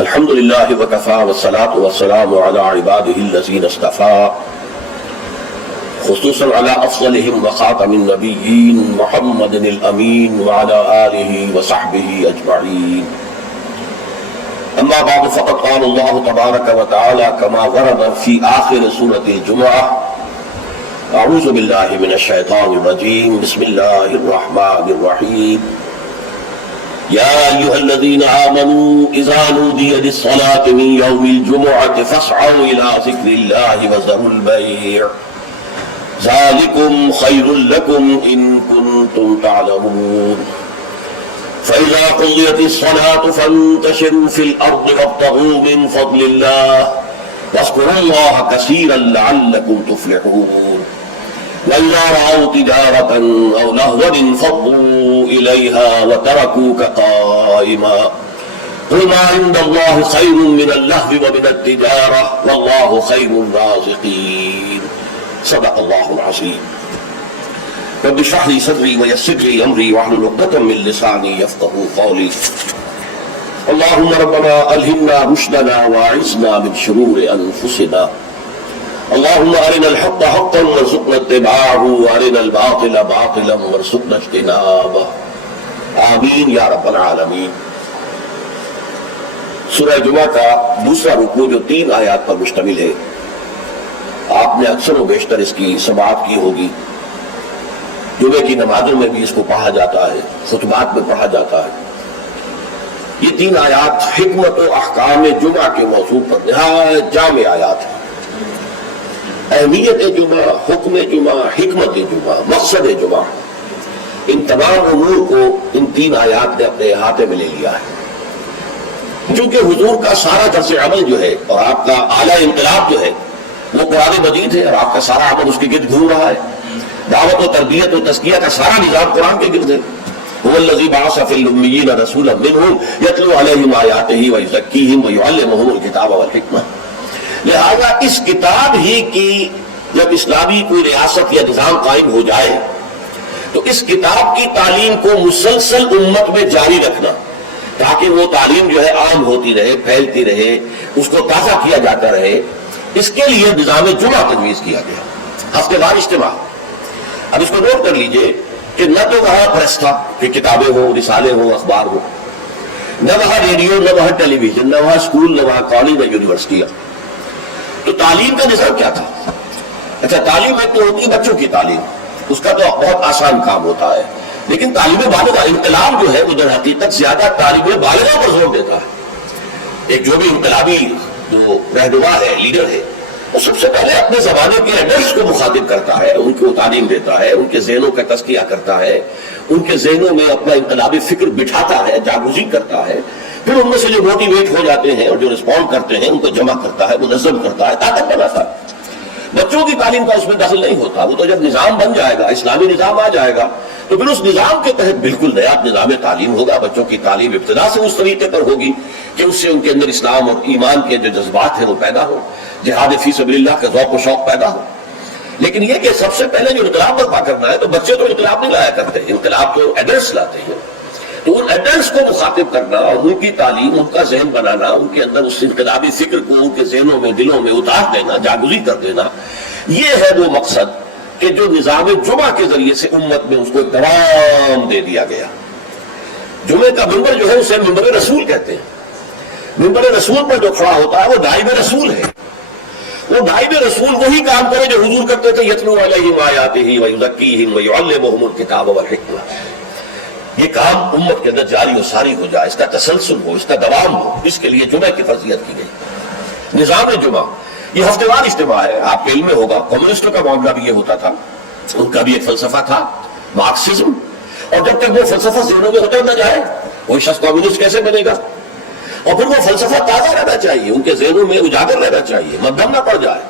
الحمد للہ وکفى والصلاة والسلام على عباده الذین اصطفى خصوصا على افضلهم وخاتم النبیین محمد الامین وعلى آلہ وصحبہ اجمعین. اما بعد فقد قال اللہ تبارک وتعالی كما ورد في آخر سورة الجمعہ: اعوذ باللہ من الشیطان الرجیم بسم اللہ الرحمن الرحیم. یا ایھا الذین آمنوا اذا نودی للصلاة من یوم الجمعۃ فاسعوا الی ذکر اللہ وذروا البیع ذلکم خیر لکم ان کنتم تعلمون. فإذا قضيت الصلاة فانتشروا في الأرض وابتغوا من فضل الله واذكروا الله كثيرا لعلكم تفلحون. وإذا رأوا تجارة أو لهوا انفضوا إليها وتركوك قائما قل ما عند الله خير من اللهو ومن التجارة والله خير الرازقين. صدق الله العظيم. رب اشرح لي صدري ويسر لي امري واحلل عقدة من لساني يفقهوا قولي. اللهم ربنا الهمنا رشدنا واعصمنا من شرور انفسنا. اللهم ارنا الحق حقا وارزقنا اتباعه وارنا الباطل باطلا وارزقنا اجتنابه. آمین یا رب العالمین. سورہ جمعہ کا دوسرا رکوع جو 3 آیات پر مشتمل ہے، آپ نے اکثر و بیشتر اس کی سماعت کی ہوگی. جمعے کی نمازوں میں بھی اس کو پڑھا جاتا ہے، خطبات میں پڑھا جاتا ہے. یہ 3 آیات حکمت و احکام جمعہ کے موضوع پر نہایت جامع آیات ہیں. اہمیت جمعہ، حکم جمعہ، حکمت جمعہ، مقصد جمعہ، ان تمام امور کو ان 3 آیات نے اپنے احاطے میں لے لیا ہے. چونکہ حضور کا سارا درس عمل جو ہے اور آپ کا اعلیٰ انقلاب جو ہے وہ قرآن مجید ہے، اور آپ کا سارا عمل اس کے گرد گھوم رہا ہے. دعوت و تربیت و تزکیہ کا سارا نظام قرآن کے گرد ہے. هو الذی بعث فی الامیین رسولا منہم یتلو علیہم آیاتہ ویزکیہم ویعلمہم الکتاب والحکمہ. لہذا اس کتاب ہی کی جب اسلامی کوئی ریاست یا نظام قائم ہو جائے تو اس کتاب کی تعلیم کو مسلسل امت میں جاری رکھنا، تاکہ وہ تعلیم جو ہے عام ہوتی رہے، پھیلتی رہے، اس کو تازہ کیا جاتا رہے، اس کے لیے نظام جمعہ تجویز کیا گیا. ہفتے وار اجتماع. اب اس کو نوٹ کر لیجئے کہ نہ تو وہاں پریس تھا کہ کتابیں ہوں، رسالے ہوں، اخبار ہوں، نہ وہاں ریڈیو، نہ وہاں ٹیلی ویژن، نہ وہاں اسکول، نہ وہاں کالج، نہ یونیورسٹیاں. تو تعلیم کا نظام کیا تھا؟ اچھا، تعلیم ایک تو ہوتی ہے بچوں کی تعلیم، اس کا تو بہت آسان کام ہوتا ہے. لیکن تعلیم بالغہ، انقلاب جو ہے وہ در حقیقت زیادہ تعلیم بالغہ پر زور دیتا ہے. ایک جو بھی انقلابی جو رہنما ہے، لیڈر ہے، وہ سب سے پہلے اپنے زمانے کے ایڈلٹس کو مخاطب کرتا ہے، ان کو تعلیم دیتا ہے، ان کے ذہنوں کا تزکیہ کرتا ہے، ان کے ذہنوں میں اپنا انقلابی فکر بٹھاتا ہے، جاگوزی کرتا ہے. پھر ان میں سے جو موٹیویٹ ہو جاتے ہیں اور جو رسپونڈ کرتے ہیں ان کو جمع کرتا ہے، منظم کرتا ہے، طاقت بناتا ہے. بچوں کی تعلیم کا اس میں دخل نہیں ہوتا. وہ تو جب نظام بن جائے گا، اسلامی نظام آ جائے گا، تو پھر اس نظام کے تحت بالکل نیا نظام تعلیم ہوگا. بچوں کی تعلیم ابتدا سے اس طریقے پر ہوگی کہ اس سے ان کے اندر اسلام اور ایمان کے جو جذبات ہیں وہ پیدا ہو، جہاد فی سبیل اللہ کا ذوق و شوق پیدا ہو. لیکن یہ کہ سب سے پہلے جو انقلاب برپا کرنا ہے، تو بچے تو انقلاب نہیں لایا کرتے، انقلاب تو ایڈلٹس لاتے ہیں. تو ان ایڈلٹس کو مخاطب کرنا اور ان کی تعلیم، ان کا ذہن بنانا، ان کے اندر اس انقلابی فکر کو ان کے ذہنوں میں، دلوں میں اتار دینا، جاگزی کر دینا، یہ ہے وہ مقصد کہ جو نظام جمعہ کے ذریعے سے امت میں اس کو دوام دے دیا گیا. جمعے کا منبر جو ہے اسے منبر رسول کہتے ہیں. منبر رسول پر جو کھڑا ہوتا ہے وہ نائب رسول ہے. وہ نائب رسول وہی کام کرے جو حضور کرتے تھے، یتلو علیہم آیاتہ ویزکیہم ویعلمہم الکتاب والحکمہ. یہ کام امت کے اندر جاری و ساری ہو جائے، اس کا تسلسل ہو، اس کا دوام ہو، اس کے لیے جمعہ کی فرضیت کی گئی. نظام جمعہ یہ ہفتے وار اجتماع ہے. آپ کے علم میں ہوگا کمیونسٹوں کا معاملہ بھی یہ ہوتا تھا. ان کا بھی ایک فلسفہ تھا، مارکسزم. اور جب تک وہ فلسفہ ذہنوں میں اتر نہ جائے، کوئی شخص کمیونسٹ کیسے بنے گا؟ اور پھر وہ فلسفہ تازہ رہنا چاہیے، ان کے ذہنوں میں اجاگر رہنا چاہیے، مدھم نہ پڑ جائے،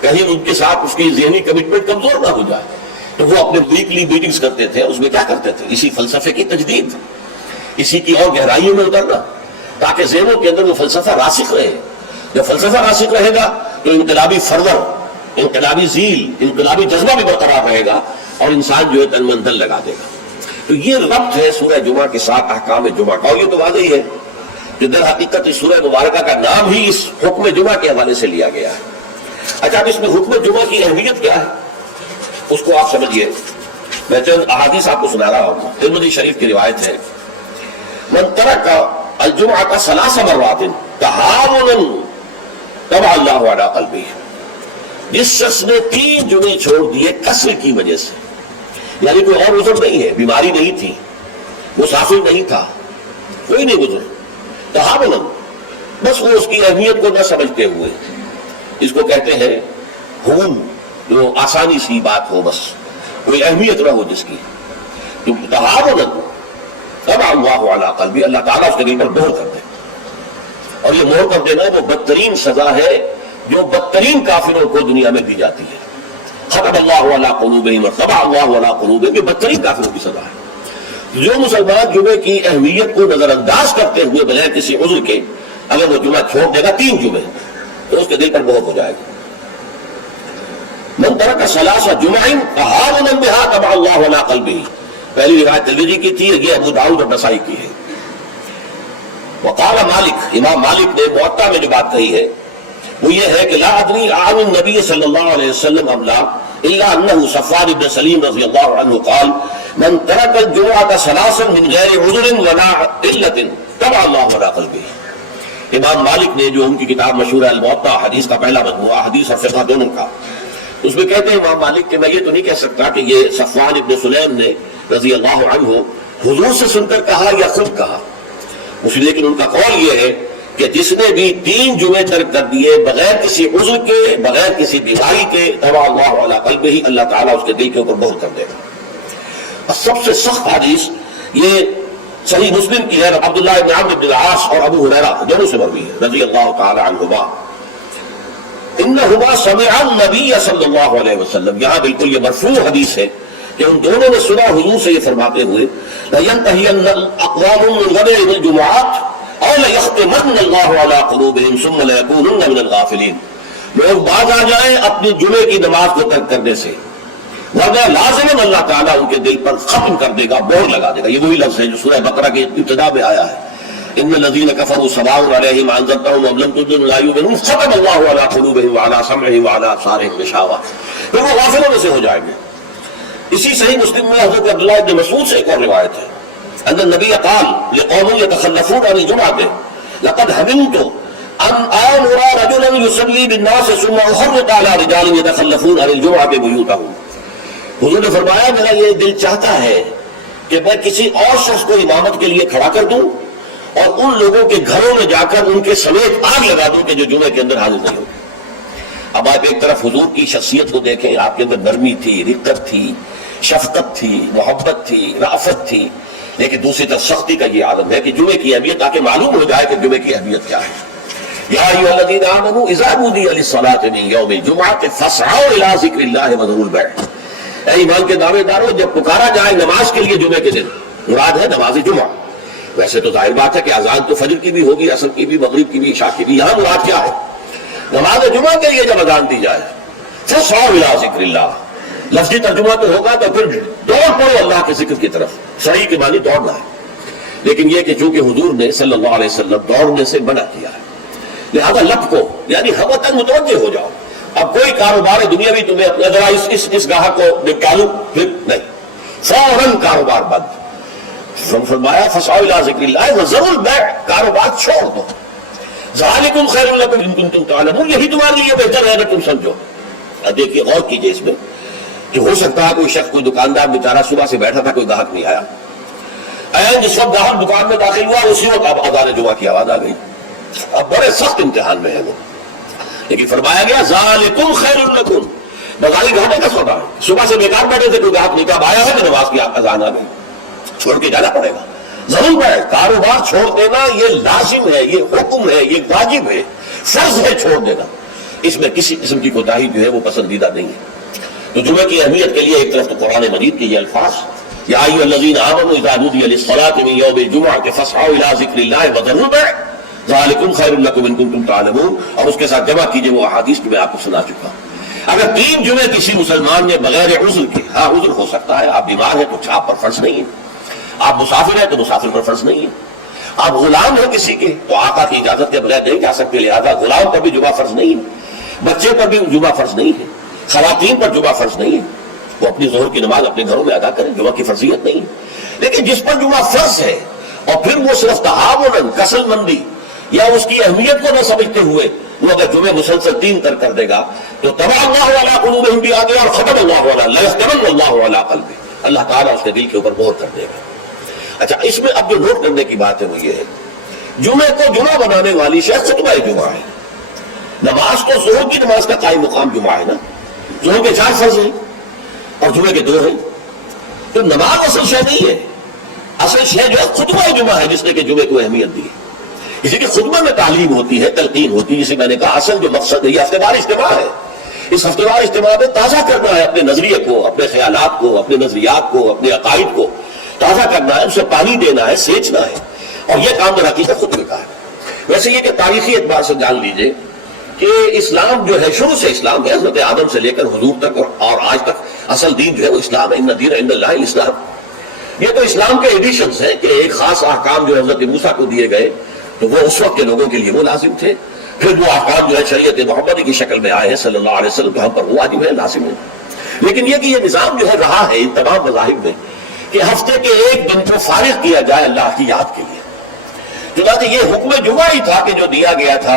کہیں ان کے ساتھ اس کی ذہنی کمٹمنٹ کمزور نہ ہو جائے. تو وہ اپنے ویکلی میٹنگز کرتے تھے. اس میں کیا کرتے تھے؟ اسی فلسفے کی تجدید، اسی کی اور گہرائیوں میں اترنا، تاکہ ذہنوں کے اندر وہ فلسفہ راسخ رہے. جب فلسفہ راسخ رہے گا تو انقلابی فرور، انقلابی ذیل، انقلابی جذبہ بھی برقرار رہے گا، اور انسان جو ہے تن من دل لگا دے گا. تو یہ ربط ہے سورہ جمعہ کے ساتھ احکام جمعہ کا، اور یہ تو واضح ہی ہے کہ در حقیقت اس سورہ مبارکہ کا نام ہی اس حکم جمعہ کے حوالے سے لیا گیا ہے۔ اچھا، اب اس میں حکم جمعہ کی اہمیت کیا ہے اس کو آپ سمجھیے۔ میں چند احادیث آپ کو سنا رہا ہوں۔ ترمذی شریف کی روایت ہے، من ترک الجمعہ ثلاث مرات تہاونا طبع اللہ علی قلبہ، جس شخص نے 3 جمعے چھوڑ دیے کسل کی وجہ سے، یعنی کوئی اور عذر نہیں ہے، بیماری نہیں تھی، مسافر نہیں تھا، کوئی نہیں گزر، تہاونا، بس وہ اس کی اہمیت کو نہ سمجھتے ہوئے، اس کو کہتے ہیں ہون، جو آسانی سی بات ہو، بس کوئی اہمیت نہ ہو جس کی، تو تہاونا طبع اللہ علی قلبہ، اللہ تعالیٰ اس کے دل پر مہر کر دے۔ اور یہ مہر کر دینا وہ بدترین سزا ہے جو بدترین کافروں کو دنیا میں دی جاتی ہے۔ ختم اللہ علی قلوبہم وطبع اللہ علی قلوبہم، یہ بدترین کافروں کی سزا ہے۔ جو مسلمان جمعے کی اہمیت کو نظر انداز کرتے ہوئے بغیر کسی عذر کے اگر وہ جمعہ چھوڑ دے گا 3 جمعے، تو اس کے دل پر بہت ہو جائے گا۔ من ترک ثلاث جمع تہاونا بہا طبع اللہ علی قلبہ، پہلی روایت ترمذی کی تھی، یہ ابو داؤد اور نسائی کی ہے۔ وقال مالک، امام مالک نے موطا میں جو بات کہی ہے وہ یہ ہے کہ لا ادری عن النبی صلی اللہ علیہ وسلم ام لا الا انه صفوان بن سلیم رضی اللہ عنہ قال من ترک الجمعة ثلاثا من غیر عذر ولا علت طبع اللہ علی قلبہ۔ امام مالک نے جو ان کی کتاب مشہور ہے الموطا، حدیث کا پہلا مجموعہ، حدیث اور فقہ دونوں کا، اس میں کہتے ہیں امام مالک کہ میں یہ تو نہیں کہہ سکتا کہ یہ صفوان ابن سلیم نے رضی اللہ عنہ حضور سے سن کر کہا یا خود کہا، لیکن ان کا قول یہ ہے کہ جس نے بھی 3 جمعے ترک کر دیے بغیر کسی عذر کے، بغیر کسی بیماری کے، طبع اللہ علی قلبہ، اللہ تعالیٰ اس کے دل کے اوپر مہر کر دے گا۔ اور سب سے سخت حدیث یہ صحیح مسلم کی ہے، عبداللہ بن عمرو بن العاص اور ابو ہریرہ دونوں سے مروی ہے رضی اللہ تعالی عنہما، انہما سمعا النبی صلی اللہ علیہ وسلم، یہاں بالکل یہ مرفوع حدیث ہے کہ ان دونوں نے سنا حضور سے یہ فرماتے ہوئے لَيَنْتَهِيَنَّ الْأَقْوَامُ مِنْ غَدِرِ الْجُمُعَاتِ أَوْ لَيَخْتِمَنَّ اللَّهُ عَلَىٰ قُلُوبِهِمْ ثُمَّ لَيَكُونُنَّ مِنَ الْغَافِلِينَ، لوگ باز آ جائیں اپنی جمعے کی نماز کو ترک کرنے سے، ورنہ لازماً اللہ تعالیٰ ان کے دل پر ختم کر دے گا، مہر لگا دے گا۔ یہ وہی لفظ ہے جو سورہ بقرہ کے ابتدا میں آیا ہے، ان الذین کفروا سواء علیہم انذرتہم ام لم تنذرہم لا یؤمنون ختم اللہ علی قلوبہم وعلی سمعہم وعلی ابصارہم غشاوہ، پھر وہ غافلوں میں سے ہو جائیں گے۔ اسی صحیح مسلم میں حضرت عبداللہ ابن مسعود سے ایک اور روایت ہے، ان النبی قال لقوم یتخلفون عن الجمعۃ لقد هممت ان آمر رجلا یصلی بالناس ثم احرق علی رجال یتخلفون عن الجمعۃ بیوتہم، حضور نے فرمایا میرا یہ دل چاہتا ہے کہ میں کسی اور شخص کو امامت کے لیے کھڑا کر دوں اور ان لوگوں کے گھروں میں جا کر ان کے سمیت آگ لگا دوں کہ جو جمعے کے اندر حاضر نہیں ہو۔ اب آپ ایک طرف حضور کی شخصیت کو دیکھیں، آپ کے اندر نرمی تھی، رقت تھی، شفقت تھی، محبت تھی، رافت تھی، لیکن دوسری طرف سختی کا یہ عالم ہے کہ جمعے کی اہمیت، تاکہ معلوم ہو جائے کہ جمعے کی اہمیت کیا ہے۔ یا ایھا الذین آمنوا اذا نودی للصلاۃ من یوم الجمعۃ فاسعوا الی ذکر اللہ وذروا البیع، اے ایمان کے دعوے دارو جب پکارا جائے نماز کے لیے جمعے کے دن، مراد ہے نماز جمعہ۔ ویسے تو ظاہر بات ہے کہ اذان تو فجر کی بھی ہوگی، عصر کی بھی، مغرب کی بھی، عشاء کی بھی، یہاں مراد کیا ہے؟ نماز جمعہ کے لیے جب اذان دی جائے فاسعوا الی ذکر اللہ، لفظی ترجمہ تو ہوگا تو پھر دوڑ پڑو اللہ کے ذکر کی طرف، صحیح کے معنی دوڑنا ہے، لیکن یہ کہ چونکہ حضور نے صلی اللہ علیہ وسلم دوڑنے سے منع کیا ہے، لہذا لپکو، یعنی ہم متوجہ ہو جاؤ۔ اب کوئی کاروبار دنیاوی تمہیں اپنا ذرا اس گاہک کو نپٹا لوں، پھر نہیں، فوراً کاروبار بند۔ فرمایا فاسعوا الی ذکر اللہ وذروا البیع، کاروبار چھوڑ دو، ذالکم خیر لکم ان کنتم تعلمون، یہی تمہارے لیے بہتر ہے اگر تم سمجھو۔ اب دیکھیے غور کیجیے اس میں کہ ہو سکتا ہے کوئی شخص، کوئی دکاندار بیچارہ صبح سے بیٹھا تھا، کوئی گاہک نہیں آیا، جس وقت گاہک دکان میں داخل ہوا اسی وقت اب اذان جمعہ کی آواز آ گئی، اب بڑے سخت امتحان میں ہے وہ، لیکن فرمایا گیا ذالکم خیر لکم، بازاری گھاٹے کا سودا ہے، صبح سے بیکار بیٹھے تھے، کوئی گاہک نہیں تھا، اب آیا ہے کہ نماز کی اذان آ گئی، چھوڑ کے جانا پڑے گا، ضرور ہے۔ کاروبار چھوڑ دینا یہ لازم ہے، یہ حکم ہے، یہ واجب ہے، فرض ہے چھوڑ دینا، اس میں کسی قسم کی کوتاہی جو ہے وہ پسندیدہ نہیں ہے۔ تو جمعہ کی اہمیت کے لیے ایک طرف تو قرآن مجید کے یہ الفاظ، یا ایھا الذین آمنوا اذا نودی للصلاۃ من یوم الجمعۃ فاسعوا الی ذکر اللہ وذروا البیع ذالکم خیر لکم ان کنتم تعلمون، اور اس کے ساتھ جمع کیجئے وہ احادیث جو میں آپ کو سنا چکا ہوں۔ اگر 3 جمعے کسی مسلمان نے بغیر عذر کے، ہاں عذر ہو سکتا ہے، آپ بیمار ہیں تو آپ پر فرض نہیں ہے، آپ مسافر ہیں تو مسافر پر فرض نہیں ہے. آپ غلام ہیں کسی کے تو آقا کی اجازت کے بغیر نہیں جا سکتے، لہذا غلام پر بھی جمعہ فرض نہیں ہے. بچے پر بھی جمعہ فرض نہیں ہے. خواتین پر جمعہ فرض نہیں ہے، وہ اپنی ظہر کی نماز اپنے گھروں میں ادا کریں، جمعہ کی فرضیت نہیں ہے. لیکن جس پر جمعہ فرض ہے اور پھر وہ صرف تہاون، کسل مندی یا اس کی اہمیت کو نہ سمجھتے ہوئے وہ اگر جمعے مسلسل 3 کر دے گا تو طبع اللہ علی قلوبہم بھی آگے اور ختم اللہ علی لیختمن اللہ علی قلبہ، اللہ تعالیٰ اس کے دل کے اوپر مہر کر دے گا. اچھا، اس میں اب جو نوٹ کرنے کی بات ہے وہ یہ ہے، جمعے کو جمعہ بنانے والی شے خطبہ جمعہ ہے. نماز تو ظہر کی نماز کا قائم مقام جمعہ ہے نا، ظہر کے 4 فرض ہیں اور جمعے کے 2 ہیں. تو نماز اصل شے نہیں ہے، اصل شے جو ہے خطبہ جمعہ ہے، جس نے کہ جمعے کو اہمیت دی ہے. اسی کے خطبہ میں تعلیم ہوتی ہے، تلقین ہوتی ہے. جسے میں نے کہا اصل جو مقصد ہے یہ ہفتہ وار اجتماع ہے. اس ہفتہ وار اجتماع میں تازہ کرنا ہے اپنے نظریے کو، اپنے خیالات کو، اپنے نظریات کو، اپنے عقائد کو تازہ کرنا ہے، اسے پانی دینا ہے، سینچنا ہے. اور یہ کام در حقیقت خطبے کا ہے. ویسے یہ کہ تاریخی اعتبار سے جان لیجئے کہ اسلام جو ہے شروع سے اسلام ہے، حضرت آدم سے لے کر حضور تک اور آج تک اصل دین جو ہے وہ اسلام ہے. ان الدین عند اللہ الاسلام. یہ تو اسلام کے ایڈیشنز ہیں کہ ایک خاص احکام جو حضرت موسیٰ کو دیے گئے تو وہ اس وقت کے لوگوں کے لیے وہ لازم تھے. پھر وہ احکام جو ہے شریعت محمدی کی شکل میں آئے ہیں صلی اللہ علیہ وسلم، تو ہم پر وہ واجب ہے، لازم ہے. لیکن یہ کہ یہ نظام جو ہے رہا ہے ان تمام مذاہب میں کہ ہفتے کے ایک دن کو فارغ کیا جائے اللہ کی یاد کے لیے. چنانچہ یہ حکم جمعہ ہی تھا کہ جو دیا گیا تھا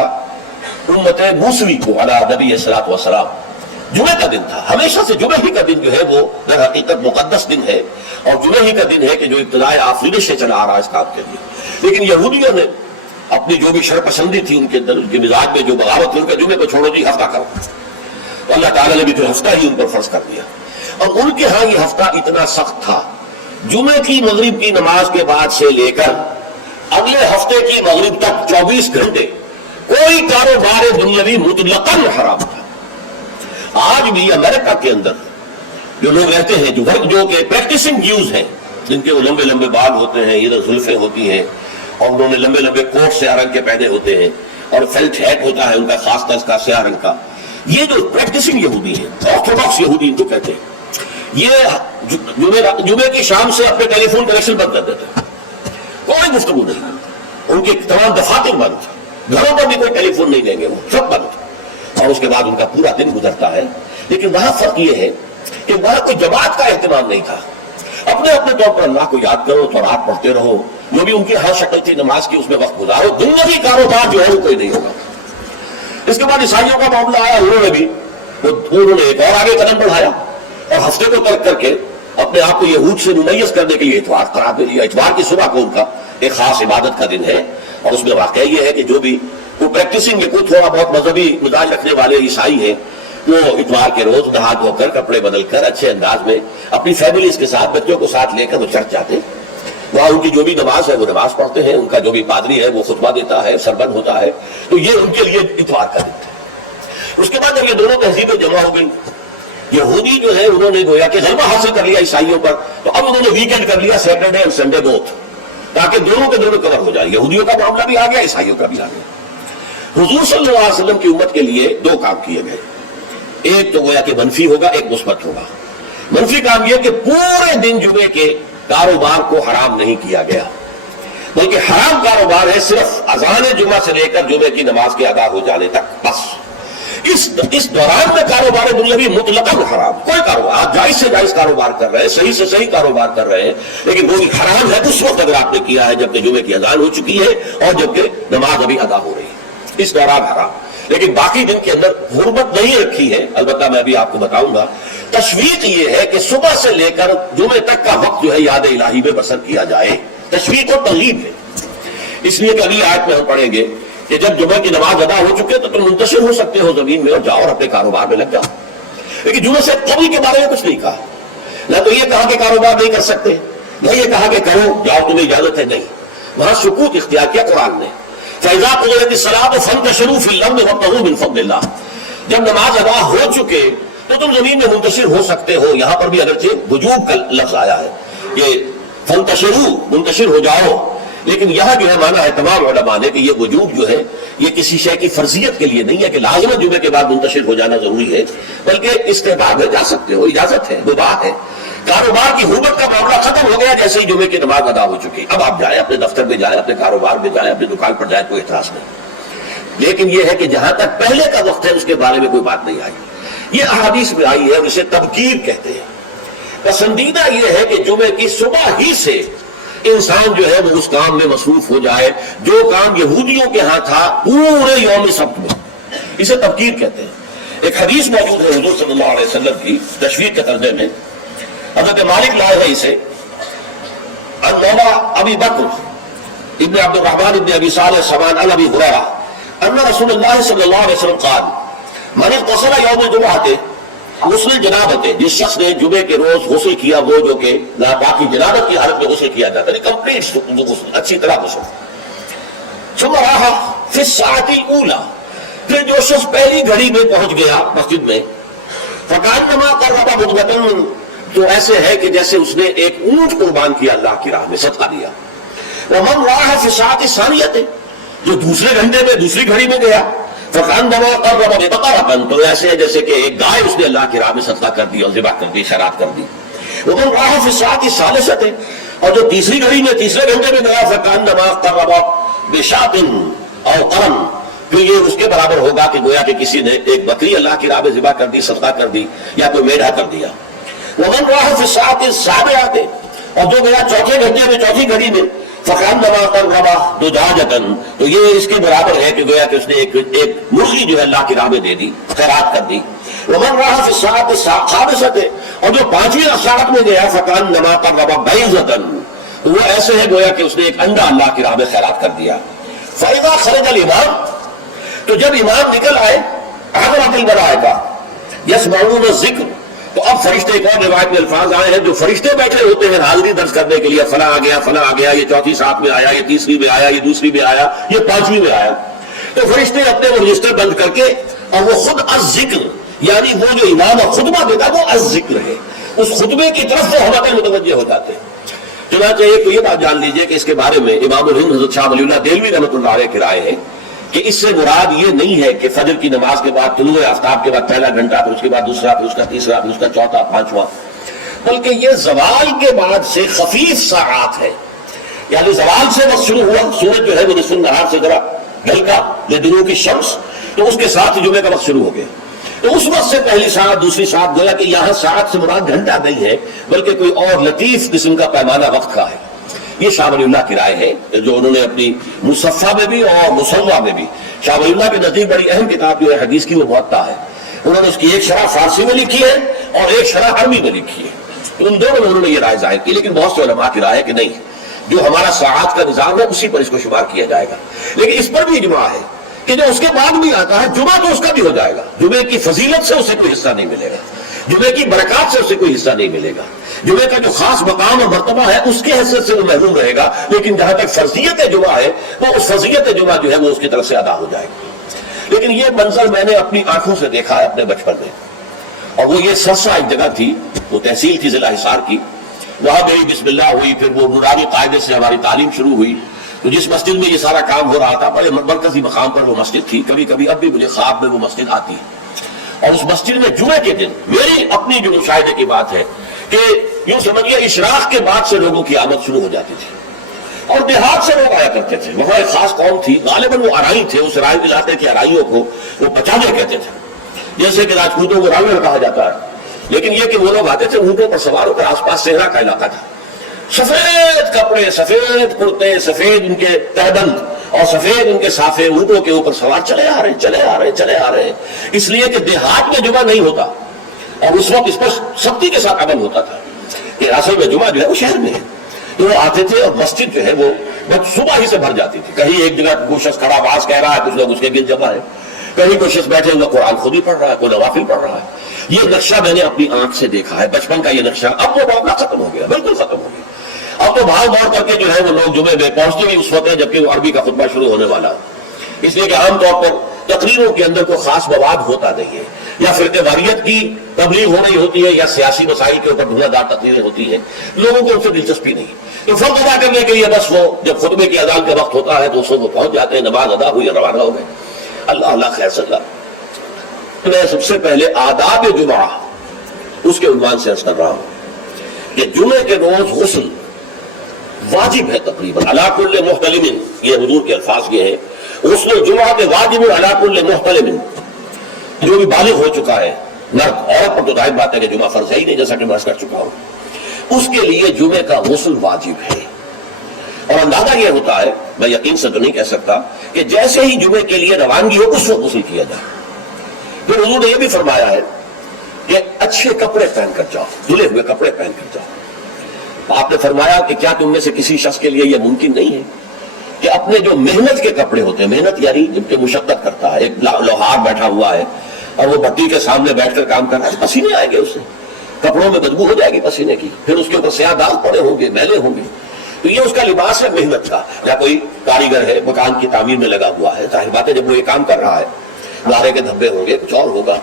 امت موسوی کو علی نبی الصلوۃ والسلام. جمعہ کا دن تھا، ہمیشہ سے جمعہ ہی کا دن جو ہے وہ در حقیقت مقدس دن ہے اور جمعہ ہی کا دن ہے کہ جو ابتدائے آفرینش سے چلا آ رہا ہے اس کام کے لیے. لیکن یہودیوں نے اپنی جو بھی شر پسندی تھی ان کے اندر، ان کے مزاج میں جو بغاوت تھی، ان کا جمعے کو چھوڑو جی ہفتہ کرو. تو اللہ تعالیٰ نے بھی پھر ہفتہ ہی ان پر فرض کر دیا. اور ان کے ہاں یہ ہفتہ اتنا سخت تھا، جمعے کی مغرب کی نماز کے بعد سے لے کر اگلے ہفتے کی مغرب تک 24 گھنٹے کوئی کاروبار دنیاوی مطلقاً حرام تھا. آج بھی امریکہ کے اندر جو لوگ رہتے ہیں جو کہ پریکٹسنگ جیوز ہیں، جن کے وہ لمبے لمبے بال ہوتے ہیں، ادھر زلفیں ہوتی ہیں اور انہوں نے لمبے لمبے کوٹ سیاہ رنگ کے پہنے ہوتے ہیں اور فیلٹ ہیٹ ہوتا ہے ان کا خاص طرز کا سیاہ رنگ کا، یہ جو پریکٹسنگ یہودی ہیں، آرتھوڈاکس یہودی ان کو کہتے ہیں، یہ جمعے کی شام سے اپنے ٹیلی فون کنیکشن بند کر دیتے ہیں. کوئی گفتگو نہیں، ان کے تمام دفاتر بند، گھروں پر بھی کوئی ٹیلی فون نہیں دیں گے، وہ سب بند. اور اس کے بعد ان کا پورا دن گزرتا ہے. لیکن وہاں فرق یہ ہے کہ وہاں کوئی جماعت کا اہتمام نہیں تھا. اپنے اپنے طور پر اللہ کو یاد کرو، تورات پڑھتے رہو، جو بھی ان کی ہر شکل تھی نماز کی اس میں وقت گزارو. دنیاوی کاروبار جو ہے وہ کوئی نہیں ہوگا. اس کے بعد عیسائیوں کا معاملہ آیا، انہوں نے ایک اور آگے قدم بڑھایا اور ہفتے کو ترک کر کے اپنے آپ کو یہود سے ممیز کرنے کے لیے اتوار قرار دے دیا. اتوار کی صبح کو ان کا ایک خاص عبادت کا دن ہے اور اس میں واقعہ یہ ہے کہ جو بھی وہ پریکٹسنگ میں کوئی تھوڑا بہت مذہبی مزاج رکھنے والے عیسائی ہیں وہ اتوار کے روز نہا دھو کر کپڑے بدل کر اچھے انداز میں اپنی فیملیز کے ساتھ بچوں کو ساتھ لے کر وہ چرچ جاتے ہیں. وہاں ان کی جو بھی نماز ہے وہ نماز پڑھتے ہیں، ان کا جو بھی پادری ہے وہ خطبہ دیتا ہے، سربند ہوتا ہے. تو یہ ان کے لیے اتوار کا دن ہے. اس کے بعد جب یہ دونوں تہذیبیں جمع ہو گئی، یہودی جو ہے انہوں نے گویا کہ غلبہ حاصل کر لیا عیسائیوں پر، تو اب انہوں نے ویکینڈ کر لیا، سیٹرڈے اور سنڈے بوتھ، تاکہ دونوں کے دونوں کور ہو جائے. یہودیوں کا معاملہ بھی آ گیا، عیسائیوں کا بھی آ گیا. حضور صلی اللہ علیہ وسلم کی امت کے لیے 2 کام کیے گئے. ایک تو گویا کہ منفی ہوگا، ایک مثبت ہوگا. منفی کام یہ کہ پورے دن جمعے کے کاروبار کو حرام نہیں کیا گیا، بلکہ حرام کاروبار ہے صرف اذان جمعہ سے لے کر جمعے کی نماز کے ادا ہو جانے تک بس. اس دوران میں کاروبار دنیاوی مطلقاً حرام. کوئی کاروبار آپ جائز سے جائز کاروبار کر رہے ہیں، صحیح سے صحیح کاروبار کر رہے ہیں، لیکن وہ حرام ہے اس وقت اگر آپ نے کیا ہے جبکہ جمعے کی اذان ہو چکی ہے اور جبکہ نماز ابھی ادا ہو رہی ہے، اس دوران حرام. لیکن باقی دن کے اندر حرمت نہیں رکھی ہے. البتہ میں ابھی آپ کو بتاؤں گا. تشویق یہ ہے کہ صبح سے لے کر جمعے تک کا وقت جو ہے یاد الہی میں بسر کیا جائے. تشویق اور ترغیب ہے. اس لیے کہ اگلی آیت میں ہم پڑھیں گے کہ جب جمعہ کی نماز ادا ہو چکے تو تم منتشر ہو سکتے ہو زمین میں اور جاؤ اور اپنے کاروبار میں لگ جاؤ. لیکن جمعہ سے قبل کے بارے میں کچھ نہیں کہا. نہ تو یہ کہا کہ کاروبار نہیں کر سکتے، نہ یہ کہا کہ کرو جاؤ تمہیں اجازت ہے، نہیں. وہاں سکوت اختیار کیا قرآن نے. فَإِذَا قُضِيَتِ الصَّلَاةُ فَانتَشِرُوا فِي الْأَرْضِ وَابْتَغُوا مِن فَضْلِ اللَّهِ. جب نماز ادا ہو چکے تو تم زمین میں منتشر ہو سکتے ہو. یہاں پر بھی اگرچہ وجوب کا لفظ آیا ہے، یہ فَانتَشِرُوا منتشر ہو جاؤ، لیکن یہاں جو ہے مانا ہے تمام علماء نے کہ یہ وجوب جو ہے یہ کسی شے کی فرضیت کے لیے نہیں ہے کہ لازمت جمعے کے بعد منتشر ہو جانا ضروری ہے، بلکہ استحباب ہے، جا سکتے ہو، اجازت ہے، مباح ہے. کاروبار کی حکومت کا معاملہ ختم ہو گیا جیسے ہی جمعے کی نماز ادا ہو چکی. اب آپ جائیں اپنے دفتر میں جائیں, اپنے کاروبار میں جائیں, اپنی دکان پر جائیں, کوئی اعتراض نہیں. لیکن یہ ہے کہ جہاں تک پہلے کا وقت ہے اس کے بارے میں کوئی بات نہیں آئی. یہ احادیث میں آئی ہے اور اسے تبکیر کہتے ہیں. پسندیدہ یہ ہے کہ جمعے کی صبح ہی سے انسان جو ہے وہ اس کام میں مصروف ہو جائے جو کام یہودیوں کے ہاں تھا پورے یوم سبت میں. اسے تبکیر کہتے ہیں. ایک حدیث موجود ہے حضور صلی اللہ علیہ وسلم کی تشریح کے ترجمے میں. حضرت مالک لائے ہیں اسے مولا ابی بکر ابن عبد الرحمن ابن ابی صالح سمان عن ابی ہریرہ ان رسول اللہ صلی اللہ علیہ وسلم قال من اغتسل یوم الجمعہ غسل جنابت, جس شخص نے جمعے کے روز غسل کیا وہ جو کہ ناپاکی جنابت کی حالت میں غسل کیا جاتا ہے, کمپلیٹ غسل, اچھی طرح غسل. ثم راح فی الساعۃ الاولی, پھر جو شخص پہلی گھڑی میں پہنچ گیا مسجد میں, فکانما قرب مدغۃ, تو ایسے ہے کہ جیسے اس نے ایک اونٹ قربان کیا اللہ کی راہ میں, صدقہ دیا. ومن راح فی الساعۃ الثانیۃ, جو دوسرے گھنٹے میں دوسری گھڑی میں گیا, فکانما قرب بقرۃ, تو ایسے ہے جیسے کہ ایک گائے اس نے اللہ کی راہ میں صدقہ کر دی اور ذبح کر دی, شراب کر دی. ومن راح فی الساعۃ الثالثۃ, اور جو تیسری گھڑی میں تیسرے گھنٹے میں گیا, فکانما قرب بشاۃ او قرن, پھر یہ اس کے برابر ہوگا کہ گویا کہ کسی نے ایک بکری اللہ کی راہ میں ذبح کر دی, صدقہ کر دی, یا کوئی میڑھا کر دیا. ومن راح فی الساعۃ السابعۃ, اور جو گیا چوتھے گھنٹے میں چوتھی گھڑی میں, فکانما قرب دجاجۃ, تو یہ اس کے برابر ہے کہ گویا کہ اس نے ایک مرغی جو ہے اللہ کی راہ میں دے دی, خیرات کر دی. ومن راح فی الساعۃ الخامسۃ, اور جو پانچویں ساعت میں گیا, فکانما قرب بیضۃ, تو وہ ایسے ہے گویا کہ اس نے ایک انڈا اللہ کی راہ میں خیرات کر دیا. فاذا خرج الامام, تو جب امام نکل آئے, حضرت الملائکہ یسمعون الذکر, تو اب فرشتے, ایک اور روایت میں الفاظ آئے ہیں جو فرشتے بیٹھے ہوتے ہیں حاضری درج کرنے کے لیے, فلاں آ گیا, فلاں آ گیا, یہ چوتھی ساتھ میں آیا, یہ تیسری میں آیا, یہ دوسری میں آیا, یہ پانچویں میں آیا. تو فرشتے اپنے وہ رجسٹر بند کر کے, اور وہ خود الذکر, یعنی وہ جو امام خطبہ دیتا وہ الذکر ہے, اس خطبے کی طرف وہ ہمت متوجہ ہو جاتے ہیں. چنانچہ ایک تو یہ بات جان لیجئے کہ اس کے بارے میں امام الہند حضرت شاہ ولی اللہ دہلوی رحمۃ اللہ علیہ کی رائے ہے کہ اس سے مراد یہ نہیں ہے کہ فجر کی نماز کے بعد طلوع آفتاب کے بعد پہلا گھنٹہ, پھر اس کے بعد دوسرا, پھر اس کا تیسرا, پھر اس کا چوتھا, پانچواں, بلکہ یہ زوال کے بعد سے خفیف ساعات ہے. یعنی زوال سے وقت شروع ہوا, سورج جو ہے وہ نصف النہار سے ذرا ڈھلکا لدنو کی شمس, تو اس کے ساتھ جمعے کا وقت شروع ہو گیا. تو اس وقت سے پہلی ساعت, دوسری ساعت, گویا کہ یہاں ساعت سے مراد گھنٹہ نہیں ہے بلکہ کوئی اور لطیف قسم کا پیمانہ وقت کا ہے. یہ شاہ ولی اللہ کی رائے ہے جو انہوں نے اپنی مصفہ میں بھی اور مصوہ میں بھی, شاہ ولی اللہ کے نزدیک بڑی اہم کتاب جو ہے حدیث کی وہ موطا ہے, انہوں نے اس کی ایک شرح فارسی میں لکھی ہے اور ایک شرح عربی میں لکھی ہے. ان دونوں میں انہوں نے یہ رائے ظاہر کی, لیکن بہت سے علماء کی رائے ہے کہ نہیں, جو ہمارا ساعات کا نظام ہے اسی پر اس کو شمار کیا جائے گا. لیکن اس پر بھی اجماع ہے کہ جو اس کے بعد بھی آتا ہے جمعہ تو اس کا بھی ہو جائے گا, جمعے کی فضیلت سے اسے کوئی حصہ نہیں ملے گا, جمعے کی برکات سے اسے کوئی حصہ نہیں ملے گا, جمعے کا جو خاص مقام اور مرتبہ ہے اس کے حیثیت سے وہ محروم رہے گا. لیکن جہاں تک فرضیت جمعہ ہے وہ اس فرضیت جمعہ جو ہے وہ اس کی طرف سے ادا ہو جائے گی. لیکن یہ منظر میں نے اپنی آنکھوں سے دیکھا ہے اپنے بچپن میں, اور وہ یہ سرسا ایک جگہ تھی, وہ تحصیل تھی ضلع حصار کی, وہاں میری بسم اللہ ہوئی, پھر وہ نورانی قاعدے سے ہماری تعلیم شروع ہوئی. تو جس مسجد میں یہ سارا کام ہو رہا تھا بڑے مرکزی مقام پر وہ مسجد تھی. کبھی کبھی اب بھی مجھے خواب میں وہ مسجد آتی ہے, اور اس مسجد میں جمعے کے دن میری اپنی جو مشاہدے کی بات ہے کہ یوں سمجھیے اشراق کے بعد سے لوگوں کی آمد شروع ہو جاتی تھی, اور دیہات سے لوگ آیا کرتے تھے. وہاں ایک خاص قوم تھی, غالباً وہ ارائی تھے, اس رائے علاقے کے ارائیوں کو وہ پچانے کہتے تھے, جیسے کہ راجپوتوں کو راویڑ کہا جاتا ہے. لیکن یہ کہ وہ لوگ آتے تھے اونٹوں پر سوار ہو کر, آس پاس صحرا کا علاقہ تھا, سفید کپڑے, سفید کرتے, سفید ان کے تہبند اور سفید ان کے صافے, اونٹوں کے اوپر سوار چلے آ رہے. اس لیے کہ دیہات میں جمعہ نہیں ہوتا, اور اس وقت اس پر سختی کے ساتھ عمل ہوتا تھا کہ اصل میں جمعہ جو ہے وہ شہر میں ہے. تو وہ آتے تھے اور مسجد جو ہے وہ صبح ہی سے بھر جاتی تھی. کہیں ایک جگہ کوئی شخص کھڑا آواز کہہ رہا ہے, کچھ لوگ اس کے گرد جمع ہے, کہیں کوئی شخص بیٹھے ہوا قرآن خود ہی پڑھ رہا ہے, کوئی نوافل پڑھ رہا ہے. یہ نقشہ میں نے اپنی آنکھ سے دیکھا ہے, بچپن کا یہ نقشہ. اب وہ معاملہ ختم ہو گیا, بالکل ختم ہو گیا. اب تو بھاگ دوڑ کر کے جو ہے وہ لوگ جمعے میں پہنچتے بھی اس وقت ہے جبکہ وہ عربی کا خطبہ شروع ہونے والا ہے. اس لیے کہ عام طور پر تقریروں کے اندر کوئی خاص مواد ہوتا نہیں ہے, یا فرقہ واریت کی تبلیغ ہو رہی ہوتی ہے, یا سیاسی مسائل کے اوپر دھواں دار تقریریں ہوتی ہیں. لوگوں کو ان سے دلچسپی نہیں. تو فرق ادا کرنے کے لیے بس وہ جب خطبے کی اذان کا وقت ہوتا ہے تو اس وقت پہنچ جاتے ہیں, نماز ادا ہوئی, روانہ ہو گئے. اللہ خیر صلی اللہ. میں سب سے پہلے آداب جمعہ اس کے عنوان سے عرض کر رہا ہوں کہ جمعے کے روز غسل واجب ہے تقریباً علی کل محتلم، یہ حضور کے الفاظ یہ ہیں، غسل الجمعہ کے واجب علی کل محتلم، جو بھی بالغ ہو چکا ہے مرد، عورت پر تو ظاہر بات ہے کہ جمعہ فرض ہے ہی نہیں، جیسا کہ میں عرض کر چکا ہوں، اس کے لیے جمعے کا غسل واجب ہے۔ اور اندازہ یہ ہوتا ہے، میں یقین سے تو نہیں کہہ سکتا، کہ جیسے ہی جمعے کے لیے روانگی ہو اس وقت غسل کیا جائے۔ پھر حضور نے یہ بھی فرمایا ہے کہ اچھے کپڑے پہن کر جاؤ، دھلے ہوئے کپڑے پہن کر جاؤ۔ آپ نے فرمایا کہ کیا تم میں سے کسی شخص کے لیے یہ ممکن نہیں ہے کہ اپنے جو محنت کے کپڑے ہوتے ہیں، محنت یعنی جن پہ مشقت کرتا ہے، ایک لوہار بیٹھا ہوا ہے اور وہ بھٹی کے سامنے بیٹھ کر کام کر رہا ہے، پسینے آئیں گے اس سے، کپڑوں میں بدبو ہو جائے گی پسینے کی، پھر اس کے اوپر سیاہ داغ پڑے ہوں گے، میلے ہوں گے، تو یہ اس کا لباس ہے محنت کا۔ یا کوئی کاریگر ہے، مکان کی تعمیر میں لگا ہوا ہے، ظاہر بات ہے جب وہ یہ کام کر رہا ہے گارے کے دھبے ہوں گے، کچھ اور ہوگا،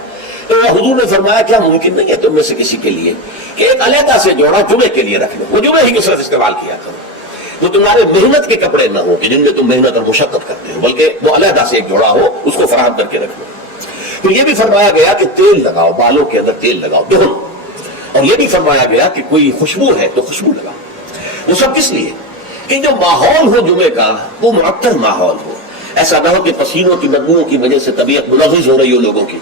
تو حضور نے فرمایا کیا ممکن نہیں ہے تم میں سے کسی کے لیے کہ ایک علیحدہ سے جوڑا جمعے کے لیے رکھ لو، وہ جمعے ہی کے صرف استعمال کیا کرو، وہ تمہارے محنت کے کپڑے نہ ہو کہ جن میں تم محنت اور مشقت کرتے ہو، بلکہ وہ علیحدہ سے ایک جوڑا ہو، اس کو فراہم کر کے رکھ لو۔ تو یہ بھی فرمایا گیا کہ تیل لگاؤ، بالوں کے اندر تیل لگاؤ، دہن، اور یہ بھی فرمایا گیا کہ کوئی خوشبو ہے تو خوشبو لگاؤ۔ وہ سب کس لیے کہ جو ماحول ہو جمعے کا وہ معطر ماحول ہو، ایسا نہ ہو کہ پسینوں کی بدبوؤں کی وجہ سے طبیعت ملغز ہو رہی ہو لوگوں کی،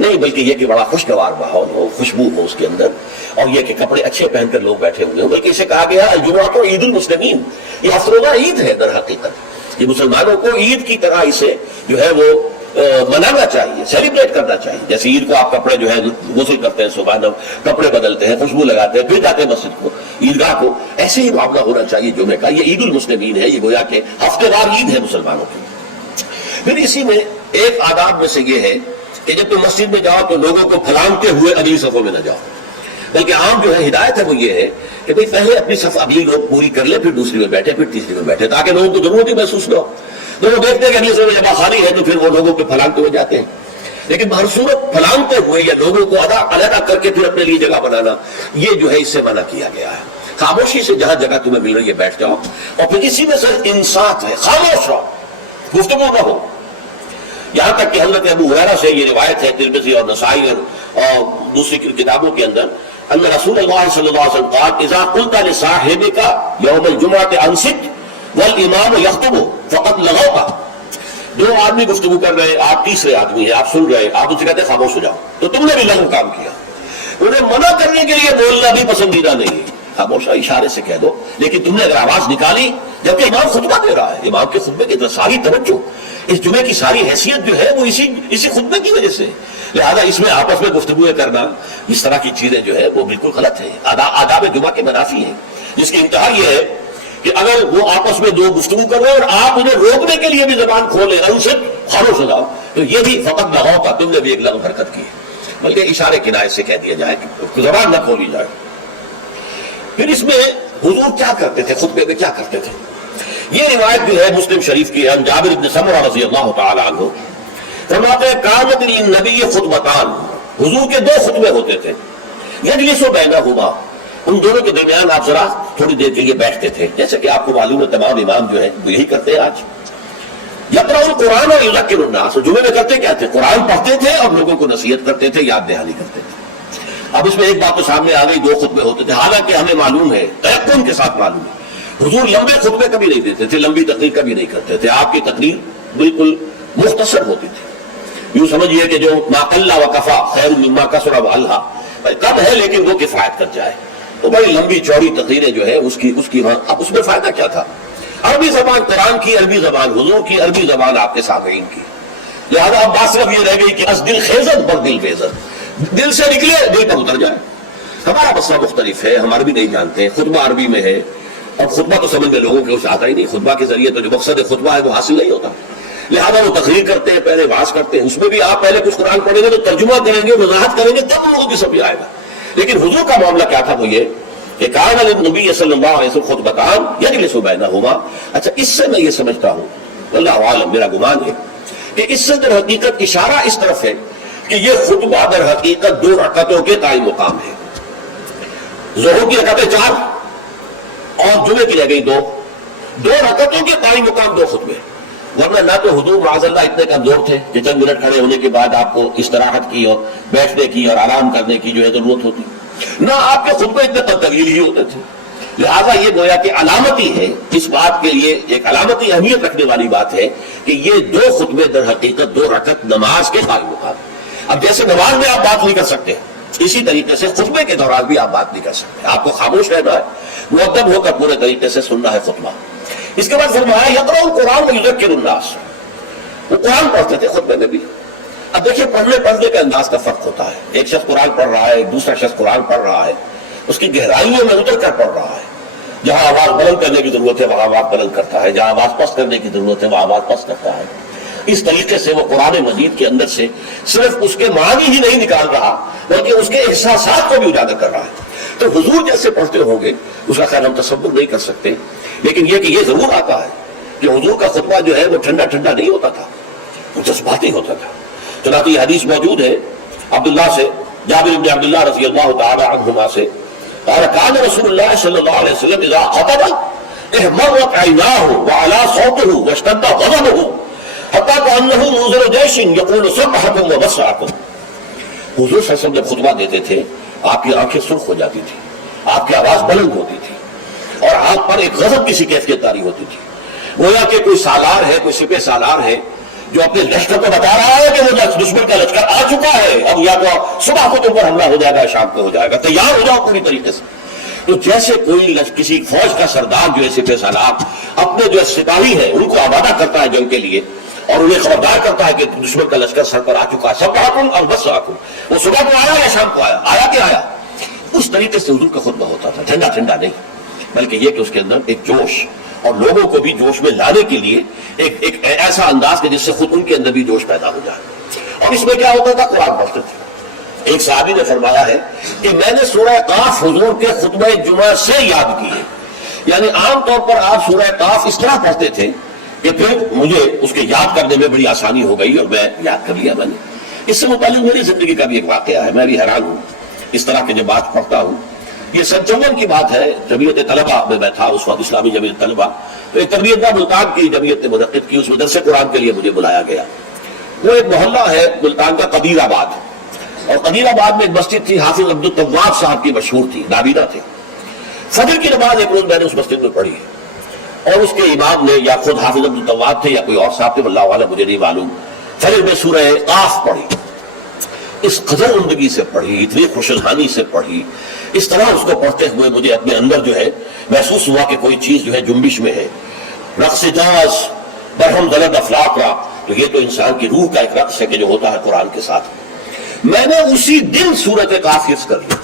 نہیں، بلکہ یہ کہ بڑا خوشگوار ماحول ہو، خوشبو ہو اس کے اندر، اور یہ کہ کپڑے اچھے پہن کر لوگ بیٹھے ہوئے ہوں، بلکہ اسے کہا گیا الجمعہ تو عید المسلمین، یہ ہفتہ روزہ عید ہے در حقیقت، یہ مسلمانوں کو عید کی طرح اسے جو ہے وہ منانا چاہیے، سیلیبریٹ کرنا چاہیے۔ جیسے عید کو آپ کپڑے جو ہے غسل کرتے ہیں، صبح کپڑے بدلتے ہیں، خوشبو لگاتے ہیں، پھر جاتے ہیں مسجد کو، عیدگاہ کو، ایسے ہی معاملہ ہونا چاہیے جمعے کا۔ یہ عید المسلمین ہے، یہ گویا کہ ہفتے وار عید ہے مسلمانوں کی۔ پھر اسی میں ایک آداب میں سے یہ ہے کہ جب تم مسجد میں جاؤ تو لوگوں کو پھلانگتے ہوئے اگلی صفوں میں نہ جاؤ، بلکہ عام جو ہے ہدایت ہے وہ یہ ہے کہ بھئی پہلے اپنی صف اگلی لوگ پوری کر لیں، پھر دوسری میں بیٹھے، پھر تیسری میں بیٹھے، تاکہ لوگوں کو ضرورت ہی محسوس نہ ہو۔ لوگ دیکھتے ہیں کہ اگلی صف میں جگہ خالی ہے تو پھر وہ لوگوں پہ پھلانگتے ہوئے جاتے ہیں، لیکن بہر صورت پھلانگتے ہوئے یا لوگوں کو علیحدہ کر کے پھر اپنے لیے جگہ بنانا، یہ جو ہے اس سے منع کیا گیا ہے۔ خاموشی سے جہاں جگہ تمہیں مل رہی ہے بیٹھ جاؤ، اور پھر اسی میں سر انصات ہے، خاموش رہو، گفتگو نہ ہو۔ یہاں تک کہ حضرت ابو ہریرہ سے یہ روایت ہے ترمذی اور نسائی اور دوسری کتابوں کے اندر، ان رسول اللہ صلی اللہ علیہ وسلم قال اذا قلت لصاحبك يوم الجمعة انصت والامام يخطب فقد لغوت، دو آدمی گفتگو کر رہے ہیں، آپ تیسرے آدمی ہیں، آپ سن رہے ہیں، آپ ان سے کہتے ہیں خاموش ہو جاؤ، تو تم نے بھی لغو کام کیا۔ انہیں منع کرنے کے لیے بولنا بھی پسندیدہ نہیں ہے، خاموش اشارے سے کہہ دو، لیکن تم نے اگر آواز نکالی جبکہ امام خطبہ دے رہا ہے، امام کے خطبے کی ساری توجہ، اس جمعے کی ساری حیثیت جو ہے وہ اسی خطبے کی وجہ سے، لہذا اس میں آپس میں گفتگو کرنا، اس طرح کی چیزیں جو ہے وہ بالکل غلط ہے، آداب جمعہ کے منافی ہیں، جس کی انتہا یہ ہے کہ اگر وہ آپس میں دو گفتگو کر رہے ہیں اور آپ انہیں روکنے کے لیے بھی زبان کھولیں، ان سے خاموش ہو جاؤ، تو یہ بھی فقط لغو کا، تم نے بھی ایک لغو حرکت کی، بلکہ اشارے کنایے سے کہہ دیا جائے کہ زبان نہ کھولی جائے۔ پھر اس میں حضور کیا کرتے تھے، خطبے میں کیا کرتے تھے، یہ روایت بھی ہے مسلم شریف کی، عن جابر بن سمرہ رضی اللہ تعالی عنہ فرماتے ہیں کانت للنبی خطبتان، حضور کے دو خطبے ہوتے تھے، یجلس بینہما، ان دونوں کے درمیان آپ ذرا تھوڑی دیر کے لیے بیٹھتے تھے، جیسے کہ آپ کو معلوم ہے تمام امام جو ہے وہ یہی کرتے ہیں آج، یقرأ القرآن و یذکر الناس، جمعے میں کرتے کیا تھے، قرآن پڑھتے تھے اور لوگوں کو نصیحت کرتے تھے، یاد دہانی کرتے تھے۔ اب اس میں ایک بات تو سامنے آ گئی، دو خطبے ہوتے تھے، حالانکہ ہمیں معلوم ہے، تیقن کے ساتھ معلوم ہے، حضور لمبے خطبے کبھی نہیں دیتے تھے، لمبی تقریر کبھی نہیں کرتے تھے، آپ کی تقریر بالکل مختصر ہوتی تھی، یوں سمجھیے کہ جو ما قل و کفا خیر مما کثر و الہا، کم ہے لیکن وہ کفایت کر جائے، تو بڑی لمبی چوڑی تقریریں جو ہے اس کی اب اس میں فائدہ کیا تھا، عربی زبان قرآن کی، عربی زبان حضور کی، عربی زبان آپ کے سامعین کی، لہذا اب بات صرف یہ رہ گئی کہ از دل خیزت بر دل فیزت، دل سے نکلے دل پر اتر جائے۔ ہمارا مسئلہ مختلف ہے، ہم عربی نہیں جانتے، خطبہ عربی میں ہے، اور خطبہ تو سمجھ میں لوگوں کے اسے آتا ہی نہیں، خطبہ کے ذریعے تو جو مقصد خطبہ ہے وہ حاصل نہیں ہوتا، لہذا وہ تقریر کرتے ہیں، پہلے واعظ کرتے ہیں، اس میں بھی آپ پہلے کچھ قرآن پڑھیں گے تو ترجمہ کریں گے، وضاحت کریں گے، تب لوگوں کی سمجھ آئے گا۔ لیکن حضور کا معاملہ کیا تھا، وہ یہ کہ کان للنبی صلی اللہ علیہ وسلم خطبتان یجلس بینہما۔ اچھا، اس سے میں یہ سمجھتا ہوں، اللہ عالم، میرا گمان ہے کہ اس سے در حقیقت اشارہ اس طرف ہے کہ یہ خطبہ در حقیقت 2 رکعتوں کے قائم مقام ہے، ظہر کی رکعتیں 4 اور جمعے کی رہ گئی 2 رکعتوں کے قائم مقام 2 خطبے، ورنہ نہ تو حضور معاذ اللہ اتنے کمزور تھے کہ چند منٹ کھڑے ہونے کے بعد آپ کو استراحت کی اور بیٹھنے کی اور آرام کرنے کی جو ہے ضرورت ہوتی، نہ آپ کے خطبے اتنے طویل ہی ہوتے تھے. لہذا یہ گویا کہ علامتی ہے، اس بات کے لیے ایک علامتی اہمیت رکھنے والی بات ہے کہ یہ دو خطبے در حقیقت 2 رکعت نماز کے قائم مقام. اب جیسے نماز میں آپ بات نہیں کر سکتے، اسی طریقے سے خطبے کے دوران بھی آپ بات نہیں کر سکتے. آپ کو خاموش رہنا ہے، مؤدب ہو کر پورے طریقے سے سننا ہے خطبہ. اس کے بعد فرمایا یقرأ القرآن ویذکر الناس. وہ قرآن پڑھتے تھے خطبے میں بھی. اب دیکھیے پڑھنے کے انداز کا فرق ہوتا ہے. ایک شخص قرآن پڑھ رہا ہے، ایک دوسرا شخص قرآن پڑھ رہا ہے، اس کی گہرائیوں میں اتر کر پڑھ رہا ہے. جہاں آواز بلند کرنے کی ضرورت ہے وہاں آواز بلند کرتا ہے، جہاں آواز پست کرنے کی ضرورت ہے وہاں آواز پست کرتا ہے. اس طریقے سے وہ قرآن مجید کے اندر سے صرف اس کے معنی ہی نہیں نکال رہا بلکہ اس کے احساسات کو بھی اجاگر کر رہا ہے. تو حضور جیسے پڑھتے ہوں گے اس کا خیال ہم تصور نہیں کر سکتے، لیکن یہ کہ یہ ضرور آتا ہے کہ حضور کا خطبہ جو ہے وہ ٹھنڈا ٹھنڈا نہیں ہوتا تھا، وہ جذباتی ہوتا تھا. چنانچہ یہ حدیث موجود ہے عبداللہ سے، جابر بن عبداللہ رضی اللہ تعالی عنہما سے، قال كان رسول الله صلى الله عليه وسلم اذا خطب احمرت عيناه وعلى صوته واشتد غضبه حتى كأنه منذر جيش يقول صبحكم ومسعكم. حضور صلی اللہ علیہ وسلم جب خطبہ دیتے تھے آپ کی آنکھیں سرخ ہو جاتی تھی، آپ کی آواز بلند ہوتی تھی اور آپ پر ایک غضب کی سی کیفیت طاری ہوتی تھی. گویا کہ کوئی سالار ہے، کوئی سپہ سالار ہے جو اپنے لشکر کو بتا رہا ہے کہ وہ دشمن کا لشکر آ چکا ہے، اب یا تو صبح کو تم پر حملہ ہو جائے گا، شام کو ہو جائے گا، تیار ہو جاؤ پوری طریقے سے. تو جیسے کوئی کسی فوج کا سردار جو ہے سپہ سالار اپنے جو سپاہی ہیں ان کو آمادہ کرتا ہے جنگ کے لیے اور انہیں خبردار کرتا ہے کہ دشمن کا لشکر سر پر آ چکا ہے، سب آکم اور بس آکم. وہ صبح کو آیا یا شام کو آیا، آیا کہ آیا. اس طریقے سے حضور کا خطبہ ہوتا تھا، ٹھنڈا ٹھنڈا نہیں، بلکہ یہ کہ اس کے اندر ایک جوش اور لوگوں کو بھی جوش میں لانے کے لیے ایک ایسا انداز کہ جس سے خود ان کے اندر بھی جوش پیدا ہو جائے. اور اس میں کیا ہوتا تھا، قرآن پڑھتے تھے. ایک صحابی نے فرمایا ہے کہ میں نے سورہ قاف حضور کے خطبہ جمعہ سے یاد کی ہے. یعنی عام طور پر آپ سورہ قاف اس طرح پڑھتے تھے کہ پھر مجھے اس کے یاد کرنے میں بڑی آسانی ہو گئی اور میں یاد کر لیا میں نے. اس سے متعلق میری زندگی کا بھی ایک واقعہ ہے، میں بھی حیران ہوں اس طرح کے جب بات پڑھتا ہوں. یہ سن 54 کی بات ہے، جمعیت طلبہ میں میں تھا اس وقت، اسلامی جمعیت طلبہ. تو ایک تربیت گاہ ملتان کی جمعیت نے منعقد کی، اس میں درس قرآن کے لیے مجھے بلایا گیا. وہ ایک محلہ ہے ملتان کا قدیر آباد، اور قدیر آباد میں ایک مسجد تھی، حافظ عبد التواب صاحب کی مشہور تھی، نابینا تھے. فجر کی نماز ایک روز میں نے اس مسجد میں پڑھی اور اس کے امام نے یا خود حافظ عبد التواب تھے یا کوئی اور صاحب تھے، واللہ اعلم مجھے نہیں معلوم، فجر میں سورہ قاف پڑھی. اس قدر عمدگی سے پڑھی، اتنی خوشحالی سے پڑھی، اس طرح اس کو پڑھتے ہوئے مجھے اپنے اندر جو ہے محسوس ہوا کہ کوئی چیز جو ہے جنبش میں ہے. رقص جاز برہم دلد افلاق را، تو یہ تو انسان کی روح کا ایک رقص ہے کہ جو ہوتا ہے قرآن کے ساتھ. میں نے اسی دن سورۃ قاف حفظ کر لی،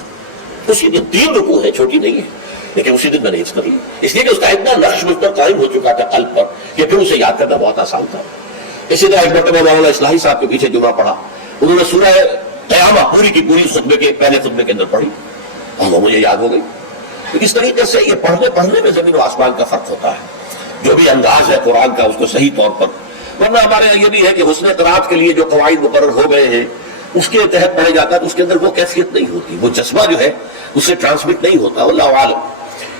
اسی دن. 3 رکوع ہے، چھوٹی نہیں ہے، لیکن اسی دن میں نے حفظ کر لی، اس لیے کہ اس کا اتنا نقش مجھ پر قائم ہو چکا تھا قلب پر کہ پھر اسے یاد کرنا بہت آسان تھا. اسی طرح ایک مرتبہ مولانا اصلاحی صاحب کے پیچھے جمعہ پڑھا، انہوں نے سورہ قیامہ پوری کی پوری خطبے کے پہلے خطبے کے اندر پڑھی اور وہ مجھے یاد ہو گئی. تو اس طریقے سے یہ پڑھنے میں زمین و آسمان کا فرق ہوتا ہے. جو بھی انداز ہے قرآن کا اس کو صحیح طور پر، ورنہ ہمارے یہاں یہ بھی ہے کہ حسن قرات کے لیے جو قواعد مقرر ہو گئے ہیں اس کے تحت پڑھا جاتا ہے تو اس کے اندر وہ کیفیت نہیں ہوتی، وہ جذبہ جو ہے اس سے ٹرانسمٹ نہیں ہوتا. واللہ عالم.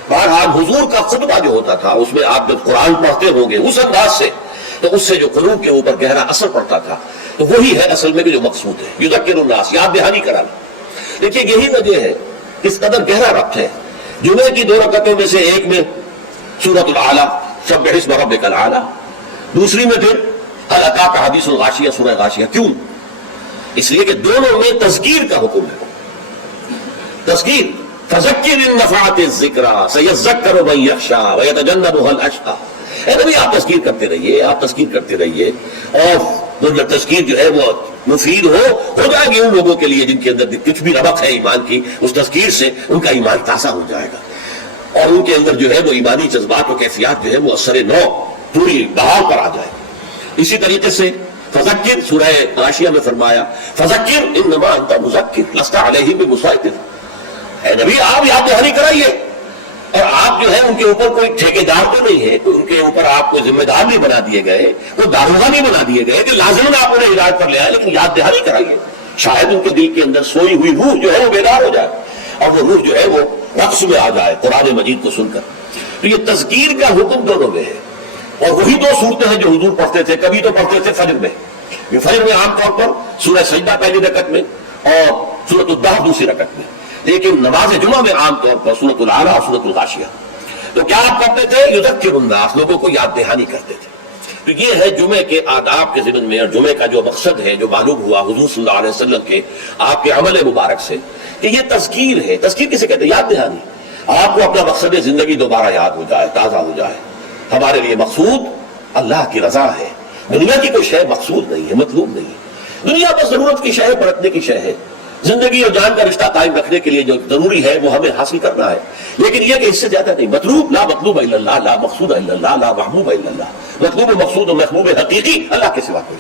بہرحال حضور کا خطبہ جو ہوتا تھا اس میں آپ جب قرآن پڑھتے ہوں گے اس انداز سے تو اس سے جو قلوب کے اوپر گہرا اثر پڑتا تھا، تو وہی ہے اصل میں بھی جو مقصود ہے، یذکر الناس، یاد دہانی کرانا. دیکھیے یہی وجہ ہے، اس قدر گہرا ربط ہے. جمعے کی 2 رکعتوں میں سے ایک میں سورۃ الاعلیٰ سبح اسم ربک الاعلیٰ، دوسری میں پھر هل اتاک حدیث الغاشیہ سورہ غاشیہ. کیوں؟ اس لیے کہ دونوں میں تذکیر کا حکم ہے. تذکیر، فذکر ان نفعت الذکریٰ سیذکر من یخشیٰ ویتجنبها الاشقیٰ. اے نبی آپ تذکیر کرتے رہیے، آپ تذکیر کرتے رہیے، اور وہ تذکیر جو ہے وہ مفید ہو جائے گی ان لوگوں کے لیے جن کے اندر کچھ بھی ربط ہے ایمان کی. اس تذکیر سے ان کا ایمان تازہ ہو جائے گا اور ان کے اندر جو ہے وہ ایمانی جذبات و کیفیات جو ہے وہ اثر نو پوری بہاؤ پر آ جائے. اسی طریقے سے فذکر سورہ غاشیہ میں فرمایا فذکر انما انت مذکر لست علیہم بمسیطر. اے نبی آپ یاد دہانی کرائیے، اور آپ جو ہے ان کے اوپر کوئی ٹھیکیدار تو نہیں ہے، ان کے اوپر آپ کو ذمہ دار نہیں بنا دیے گئے، وہ داروغہ نہیں بنا دیے گئے کہ لازماً آپ انہیں ہدایت پر لے آئے، لیکن یاد دہانی کرائیے. شاید ان کے دل کے اندر سوئی ہوئی روح جو ہے وہ بیدار ہو جائے اور وہ روح جو ہے وہ رقص میں آ جائے قرآن مجید کو سن کر. تو یہ تذکیر کا حکم دونوں میں ہے، اور وہی 2 صورتیں ہیں جو حضور پڑھتے تھے. کبھی تو پڑھتے تھے فجر میں، فجر میں عام طور پر سورہ سجدہ پہلی رکعت میں اور سورۃ الدہر دوسری رکعت میں. لیکن نماز جمعہ میں عام طور پر سورۃ الاعلیٰ اور سورۃ الغاشیہ. تو کیا آپ کرتے تھے؟ یذکر الناس، لوگوں کو یاد دہانی کرتے تھے. تو یہ ہے جمعے کے آداب کے ضمن میں، اور جمعے کا جو مقصد ہے جو معلوم ہوا حضور صلی اللہ علیہ وسلم کے آپ کے عمل مبارک سے، کہ یہ تذکیر ہے. تذکیر کسے کہتے ہیں؟ یاد دہانی. آپ کو اپنا مقصد زندگی دوبارہ یاد ہو جائے، تازہ ہو جائے. ہمارے لیے مقصود اللہ کی رضا ہے. دنیا کی کوئی شے مقصود نہیں ہے، مطلوب نہیں ہے. دنیا بس ضرورت کی شے ہے، برتنے کی شے ہے. زندگی اور جان کا رشتہ قائم رکھنے کے لیے جو ضروری ہے وہ ہمیں حاصل کرنا ہے، لیکن یہ کہ اس سے زیادہ نہیں. مطلوب لا مطلوب الا اللہ، لا مقصود الا اللہ، لا محبوب الا اللہ. مطلوب و مقصود و محبوب حقیقی اللہ کے سوا کوئی.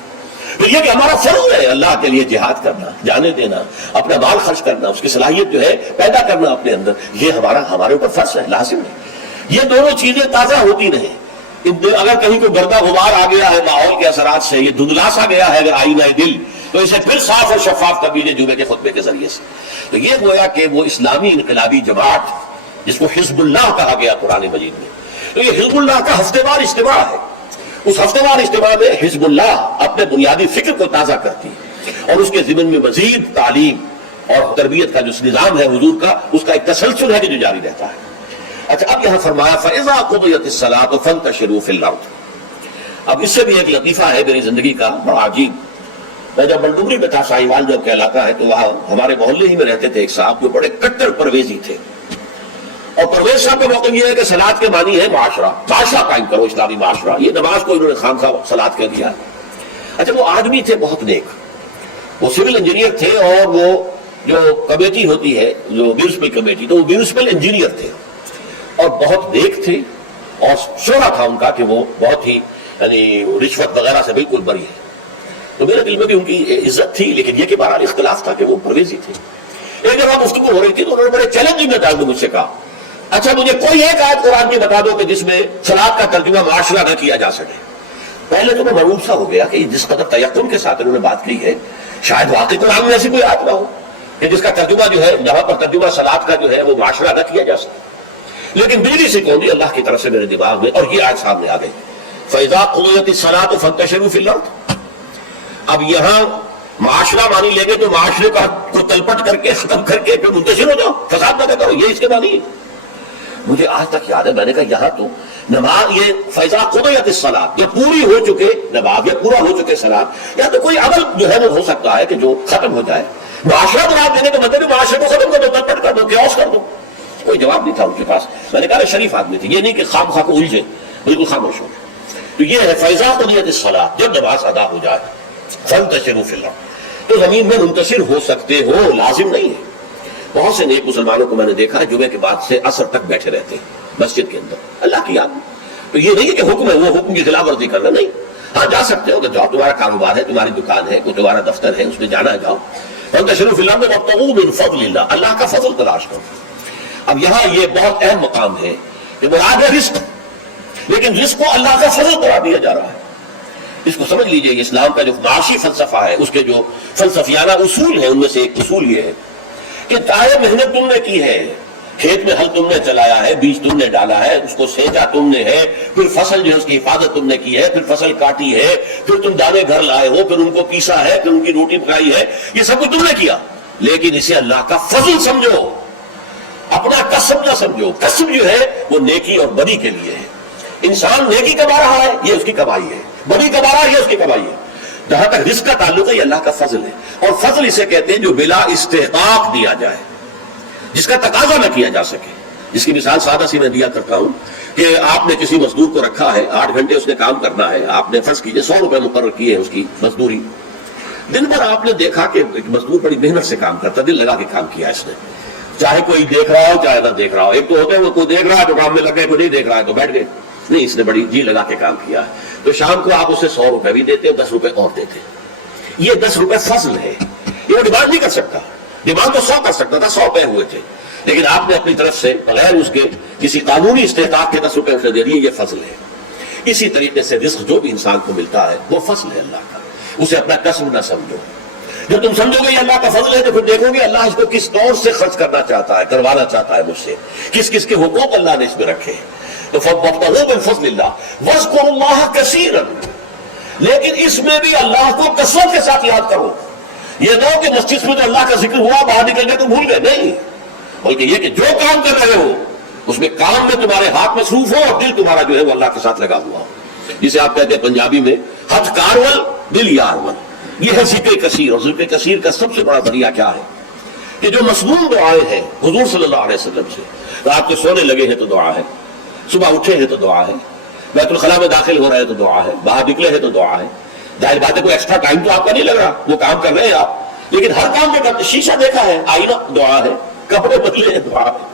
پھر یہ کہ ہمارا فرض ہے اللہ کے لیے جہاد کرنا، جانے دینا، اپنا مال خرچ کرنا، اس کی صلاحیت جو ہے پیدا کرنا اپنے اندر، یہ ہمارے اوپر فرض ہے، لازم ہے. یہ دونوں چیزیں تازہ ہوتی رہیں. اگر کہیں کوئی گردہ غبار آ گیا ہے ماحول کے اثرات سے، یہ دھندلا سا گیا ہے اگر آئینہ دل، تو اسے پھر صاف اور شفاف کر دیجیے جمعے کے خطبے کے ذریعے سے. تو یہ گویا کہ وہ اسلامی انقلابی جماعت جس کو حزب اللہ کہا گیا قرآن مجید میں، تو یہ حزب اللہ کا ہفتے وار اجتماع ہے. اس ہفتے وار اجتماع میں حزب اللہ اپنے بنیادی فکر کو تازہ کرتی ہے، اور اس کے ضمن میں مزید تعلیم اور تربیت کا جو نظام ہے حضور کا، اس کا ایک تسلسل ہے کہ جو جاری رہتا ہے. اچھا، اب یہاں فرمایا فَإِذَا قُضِيَتِ الصَّلَاةُ فَانْتَشِرُوا فِي الْأَرْضِ. اب اس سے بھی ایک لطیفہ ہے میری زندگی کا بڑا عجیب. میں جب بنڈوگری میں تھا، ساہیوال جب کہلاتا ہے، تو وہاں ہمارے محلے ہی میں رہتے تھے ایک صاحب جو بڑے کٹر پرویزی تھے. اور پرویز صاحب کا موقع یہ ہے کہ صلاۃ کے معنی ہے معاشرہ قائم کرو، اسلامی معاشرہ. یہ نماز کو انہوں نے خامخواہ صلاۃ کہہ دیا. اچھا، وہ آدمی تھے بہت نیک، وہ سول انجینئر تھے، اور وہ جو کمیٹی ہوتی ہے جو میونسپل کمیٹی، تو وہ میونسپل انجینئر تھے اور بہت نیک تھے. اور شعرا تھا ان کا کہ وہ بہت ہی یعنی رشوت وغیرہ سے بالکل بری ہے. تو میرے دل میں بھی ان کی عزت تھی، لیکن یہ کہ بہرحال اختلاف تھا کہ وہ پرویزی تھے. ایک جگہ گفتگو ہو رہی تھی تو انہوں نے بڑے چیلنجنگ انداز میں مجھ سے کہا، اچھا مجھے کوئی ایک آیت قرآن کی بتا دو کہ جس میں صلاۃ کا ترجمہ معاشرہ نہ کیا جا سکے. پہلے تو میں مرعوب سا ہو گیا کہ جس قدر تیقن کے ساتھ انہوں نے بات کی ہے، شاید واقعی قرآن میں ایسی کوئی آیت نہ ہو کہ جس کا ترجمہ جو ہے، جہاں پر ترجمہ صلاۃ کا جو ہے وہ معاشرہ نہ کیا جا سکے. لیکن بجلی سے کون اللہ کی طرف سے میرے دماغ میں اور یہ آیت سامنے آ گئی، فَإِذَا قُضِيَتِ الصَّلَاةُ فَانْتَشِرُوا فِي الْأَرْضِ. اب یہاں معاشرہ مانی لے گے تو معاشرے کو تلپٹ کر کے ختم کر کے پھر منتشر ہو جاؤ، فساد نہ کرو، یہ اس کے معنی ہے. مجھے آج تک یاد ہے، میں نے کہا یہاں تو نماز یہ فَإِذَا قُضِيَتِ الصَّلَاةُ، یہ پوری ہو چکے نماز، یہ پورا ہو چکے صلاۃ، یا تو کوئی عمل جو ہے وہ ہو سکتا ہے کہ جو ختم ہو جائے. معاشرہ مراد دینے کے مطلب معاشرے کو ختم کر دو، تلپٹ کر دو، کیوس کر دو. کوئی جواب نہیں تھا ان کے پاس. میں نے کہا شریف آدمی تھے، یہ نہیں کہ خام خواہ کو الجھے، بالکل خاموش ہو. تو یہ ہے فَإِذَا قُضِيَتِ الصَّلَاةُ، جب نماز ادا ہو جائے فَانْتَشِرُوا فِي الْأَرْضِ، تو زمین میں منتشر ہو سکتے ہو، لازم نہیں ہے. بہت سے نیک مسلمانوں کو میں نے دیکھا ہے جمعے کے بعد سے عصر تک بیٹھے رہتے ہیں مسجد کے اندر اللہ کی یاد میں. تو یہ نہیں ہے کہ حکم ہے وہ حکم کی خلاف ورزی کرنا، نہیں. ہاں جا سکتے ہو کہ جاؤ، تمہارا کاروبار ہے، تمہاری دکان ہے، کوئی تمہارا دفتر ہے، اس میں جانا ہے جاؤ. فَانْتَشِرُوا فِي الْأَرْضِ وَابْتَغُوا مِنْ فَضْلِ اللَّهِ، اللہ کا فضل تلاش کرو. اب یہاں یہ بہت اہم مقام ہے کہ مراد ہے رزق، لیکن رزق کو اللہ کا فضل قرار دیا جا رہا ہے. اس کو سمجھ لیجئے، یہ اسلام کا جو معاشی فلسفہ ہے، اس کے جو فلسفیانہ اصول ہیں، ان میں سے ایک اصول یہ ہے کہ چاہے محنت تم نے کی ہے، کھیت میں ہل تم نے چلایا ہے، بیج تم نے ڈالا ہے، اس کو سینچا تم نے ہے، پھر فصل جو ہے اس کی حفاظت تم نے کی ہے، پھر فصل کاٹی ہے، پھر تم دانے گھر لائے ہو، پھر ان کو پیسا ہے، پھر ان کی روٹی پکائی ہے، یہ سب کچھ تم نے کیا، لیکن اسے اللہ کا فضل سمجھو، اپنا کسب نہ سمجھو. کسب جو ہے وہ نیکی اور بدی کے لیے ہے. انسان نیکی کما رہا ہے، یہ اس کی کمائی ہے، بدی کما رہا ہے، یہ اس کی کمائی ہے. جہاں تک رزق کا تعلق ہے یہ اللہ کا فضل ہے. اور فضل اسے کہتے ہیں جو بلا استحقاق دیا جائے، جس کا تقاضا نہ کیا جا سکے. جس کی مثال سادہ سی میں دیا کرتا ہوں کہ آپ نے کسی مزدور کو رکھا ہے، 8 گھنٹے اس نے کام کرنا ہے، آپ نے فرض کیجئے 100 روپے مقرر کیے ہیں اس کی مزدوری. دن بھر آپ نے دیکھا کہ مزدور بڑی محنت سے کام کرتا، دل لگا کے کام کیا اس نے، چاہے کوئی دیکھ رہا ہو چاہے نہ دیکھ رہا ہو. ایک تو ہوتے ہیں وہ کوئی دیکھ رہا ہے تو کام میں لگ گئے، کوئی نہیں دیکھ رہا ہے تو بیٹھ گئے. نہیں، اس نے بڑی جی لگا کے کام کیا. تو شام کو آپ اسے 100 روپے بھی دیتے، 10 روپے اور دیتے. یہ 10 روپے فضل ہے، یہ وہ ڈیمانڈ نہیں کر سکتا. ڈیمانڈ تو 100 کر سکتا تھا، 100 روپے ہوئے تھے، لیکن آپ نے اپنی طرف سے بغیر اس کے کسی قانونی استحقاق کے 10 روپے اسے دے دیے، یہ فضل ہے. اسی طریقے سے رزق جو بھی انسان کو ملتا ہے وہ فضل ہے اللہ کا، اسے اپنا کسب نہ سمجھو. جب تم سمجھو گے یہ اللہ کا فضل ہے تو پھر دیکھو گے اللہ اس کو کس طور سے خرچ کرنا چاہتا ہے، کروانا چاہتا ہے مجھ سے، کس کس کے حقوق اللہ نے اس میں رکھے. تو فَابْتَغُوا مِنْ فَضْلِ اللَّهِ وَاذْكُرُوا اللَّهَ كَثِيرًا، لیکن اس میں بھی اللہ کو کثرت کے ساتھ یاد کرو. یہ نہ ہو کہ مسجد میں تو اللہ کا ذکر ہوا، باہر نکل گئے تو بھول گئے. نہیں، بلکہ یہ کہ جو کام کر رہے ہو اس میں کام میں تمہارے ہاتھ مصروف ہو اور دل تمہارا جو ہے وہ اللہ کے ساتھ لگا ہوا ہو، جسے آپ کہتے ہیں پنجابی میں ہتھ کارول دل یارول۔ یہ ہے ذکر کثیر، اور ذکر کثیر کا سب سے بڑا ذریعہ کیا ہے کہ جو مصنون دعائیں ہیں حضور صلی اللہ علیہ وسلم سے، رات کو سونے لگے ہیں تو دعا ہے، صبح اٹھے ہیں تو دعا ہے، بیت الخلاء میں داخل ہو رہے ہیں تو دعا ہے، باہر نکلے ہیں تو دعا ہے۔ ظاہر بات ہے کوئی ایکسٹرا ٹائم تو آپ کا نہیں لگ رہا، وہ کام کر رہے ہیں آپ، لیکن ہر کام میں کرتے، شیشہ دیکھا ہے آئینہ دعا ہے، کپڑے بدلے ہیں دعا ہے،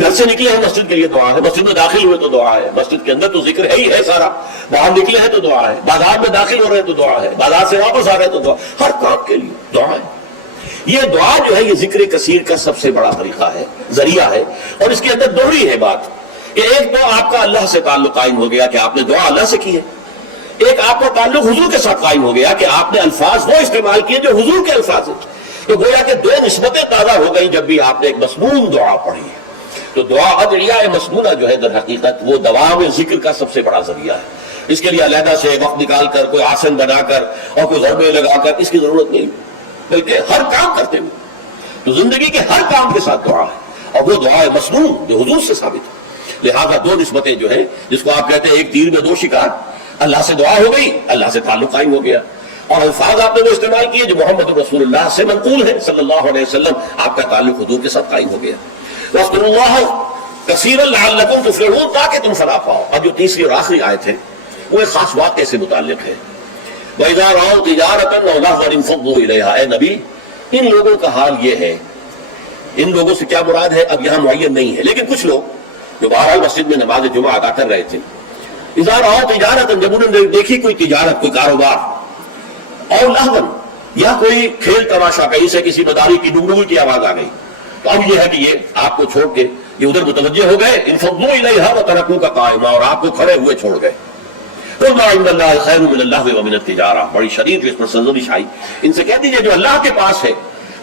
گھر سے نکلے ہیں مسجد کے لیے دعا ہے، مسجد میں داخل ہوئے تو دعا ہے، مسجد کے اندر تو ذکر ہے ہی ہے سارا، باہر نکلے ہیں تو دعا ہے، بازار میں داخل ہو رہے ہیں تو دعا ہے، بازار سے واپس آ رہے ہیں تو دعا، ہر کام کے لیے دعا ہے۔ یہ دعا جو ہے یہ ذکر کثیر کا سب سے بڑا طریقہ ہے، ذریعہ ہے، اور اس کے اندر دوہری ہے بات کہ ایک تو آپ کا اللہ سے تعلق قائم ہو گیا کہ آپ نے دعا اللہ سے کی ہے، ایک آپ کا تعلق حضور کے ساتھ قائم ہو گیا کہ آپ نے الفاظ وہ استعمال کیے جو حضور کے الفاظ ہیں، تو گویا کہ دو نسبتیں تازہ ہو گئی جب بھی آپ نے ایک مصنون دعا پڑھی ہے۔ تو دعا ادعیہ مصنونہ جو ہے در حقیقت وہ دوام ذکر کا سب سے بڑا ذریعہ ہے۔ اس کے لیے علیحدہ سے وقت نکال کر کوئی آسن بنا کر اور کوئی ضربے لگا کر اس کی ضرورت نہیں، بلکہ ہر کام کرتے ہوئے تو زندگی کے ہر کام کے ساتھ دعا ہے، اور وہ دعا مصنون جو حضور سے ثابت ہے۔ لہذا دو نسبتیں جو ہیں جس کو آپ کہتے ہیں ایک تیر میں دو شکار، اللہ سے دعا ہو گئی، اللہ سے تعلق قائم ہو گیا، اور الفاظ آپ نے وہ استعمال کیے جو محمد رسول اللہ سے منقول ہے صلی اللہ علیہ وسلم، آپ کا تعلق حضور کے ساتھ قائم ہو گیا۔ وَاذْكُرُوا اللَّهَ كَثِيرًا لَعَلَّكُمْ تُفْلِحُونَ، تاکہ تم فلاح پاؤ۔ اب جو تیسری اور آخری آیت ہے وہ ایک خاص واقعے سے متعلق ہے۔ وَإِذَا رَأَوْا تِجَارَةً أَوْ لَهْوًا انفَضُّوا إِلَيْهَا، اے نبی ان لوگوں کا حال یہ ہے، ان لوگوں سے کیا مراد ہے اب یہاں معین نہیں ہے، لیکن کچھ لوگ جو بہرحال مسجد میں نماز جمعہ ادا کر رہے تھے، اذا رأوا تجارت، جب انہوں نے دیکھی کوئی تجارت، کوئی کاروبار، اور لہون یا کوئی کھیل تماشا، کہیں سے کسی مداری کی ڈگڈگی کی آواز آ گئی، تو اب یہ ہے کہ یہ آپ کو چھوڑ کے یہ ادھر متوجہ ہو گئے، انفضوا الیہا وترکوک قائما، اور آپ کو کھڑے ہوئے چھوڑ گئے۔ قل ما عند اللہ خیر من اللہو ومن التجارہ، بڑی شدید جو اس پر سرزنش آئی، ان سے کہہ دیجئے جو اللہ کے پاس ہے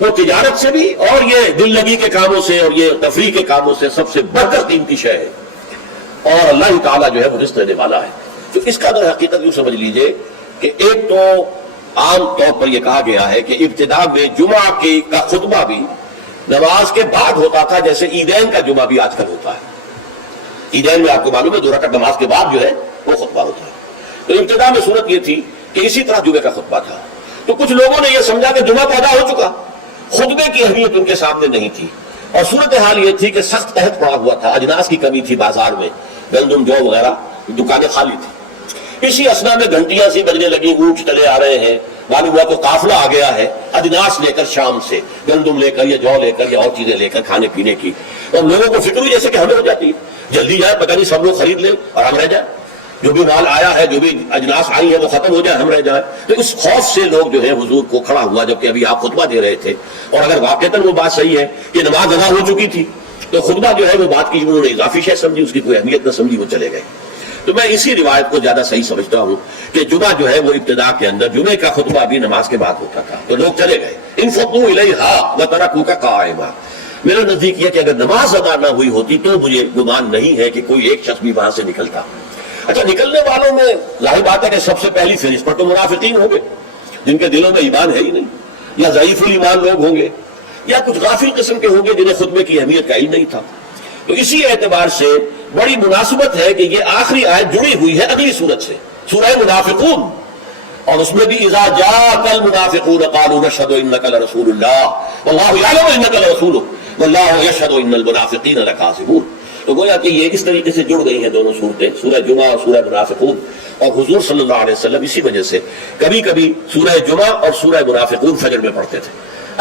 وہ تجارت سے بھی اور یہ دل لگی کے کاموں سے اور یہ تفریح کے کاموں سے سب سے بڑھ کر قیمتی شے ہے، اور اللہ تعالیٰ جو ہے وہ رزق دینے والا ہے۔ تو اس کا در حقیقت یوں سمجھ لیجئے کہ ایک تو عام طور پر یہ کہا گیا ہے کہ ابتدا میں جمعہ کا خطبہ بھی نماز کے بعد ہوتا تھا، جیسے عیدین کا جمعہ بھی آج کل ہوتا ہے۔ عیدین میں آپ کو معلوم ہے 2 رکعت نماز کے بعد جو ہے وہ خطبہ ہوتا ہے، تو ابتدا میں صورت یہ تھی کہ اسی طرح جمعے کا خطبہ تھا۔ تو کچھ لوگوں نے یہ سمجھا کہ جمعہ پیدا ہو چکا، خطبے کی اہمیت ان کے سامنے نہیں تھی، اور صورتحال یہ تھی کہ سخت قحط پڑا ہوا تھا، اجناس کی کمی تھی بازار میں، گندم جو وغیرہ دکانیں خالی تھی۔ اسی اسنا میں گھنٹیاں سی بجنے لگی، اونٹ چلے آ رہے ہیں، معلوم ہوا کو قافلہ آ گیا ہے اجناس لے کر شام سے، گندم لے کر یا جو لے کر یا اور چیزیں لے کر کھانے پینے کی، اور لوگوں کو فکر ہوئی جیسے کہ ہمیں ہو جاتی ہے، جلدی جائے پتہ نہیں سب لوگ خرید لیں اور ہم رہ جائیں، جو بھی مال آیا ہے جو بھی اجناس آئی ہے وہ ختم ہو جائے، ہم رہ جائیں۔ تو اس خوف سے لوگ جو ہے حضور کو کھڑا ہوا جبکہ ابھی آپ خطبہ دے رہے تھے، اور اگر واقعتاً وہ بات صحیح ہے کہ نماز ادا ہو چکی تھی تو خطبہ جو ہے وہ بات کی انہوں نے اضافی شے سمجھی، اس کی کوئی اہمیت نہ سمجھی، وہ چلے گئے۔ تو میں اسی روایت کو زیادہ صحیح سمجھتا ہوں کہ جمعہ جو ہے وہ ابتدا کے اندر جمعے کا خطبہ بھی نماز کے بعد ہوتا تھا، تو لوگ چلے گئے۔ انفضوا الیہا وترکوک قائما، میرے نزدیک یہ کہ اگر نماز ادا نہ ہوئی ہوتی تو مجھے گمان نہیں ہے کہ کوئی ایک شخص بھی وہاں سے نکلتا۔ اچھا، نکلنے والوں میں ظاہر بات ہے کہ سب سے پہلی فہرست پر تو منافقین ہوں گے جن کے دلوں میں ایمان ہے ہی نہیں، یا ضعیف الایمان لوگ ہوں گے، یا کچھ غافل قسم کے ہوں گے جنہیں خطبے کی اہمیت کا علم نہیں تھا۔ تو اسی اعتبار سے بڑی مناسبت ہے کہ یہ آخری آیت جڑی ہوئی ہے اگلی سورت سے، سورہ منافقون، اور اس میں بھی اذا جاءک المنافقون قالوا نشهد انک لرسول اللہ واللہ یعلم انک لرسولہ واللہ یشهد ان المنافقین لکاذبون۔ تو گویا کہ یہ اس طریقے سے جڑ گئی ہیں دونوں صورتیں، سورہ جمعہ اور سورہ منافقون، اور حضور صلی اللہ علیہ وسلم اسی وجہ سے کبھی کبھی سورہ جمعہ اور سورہ منافقون فجر میں پڑھتے تھے۔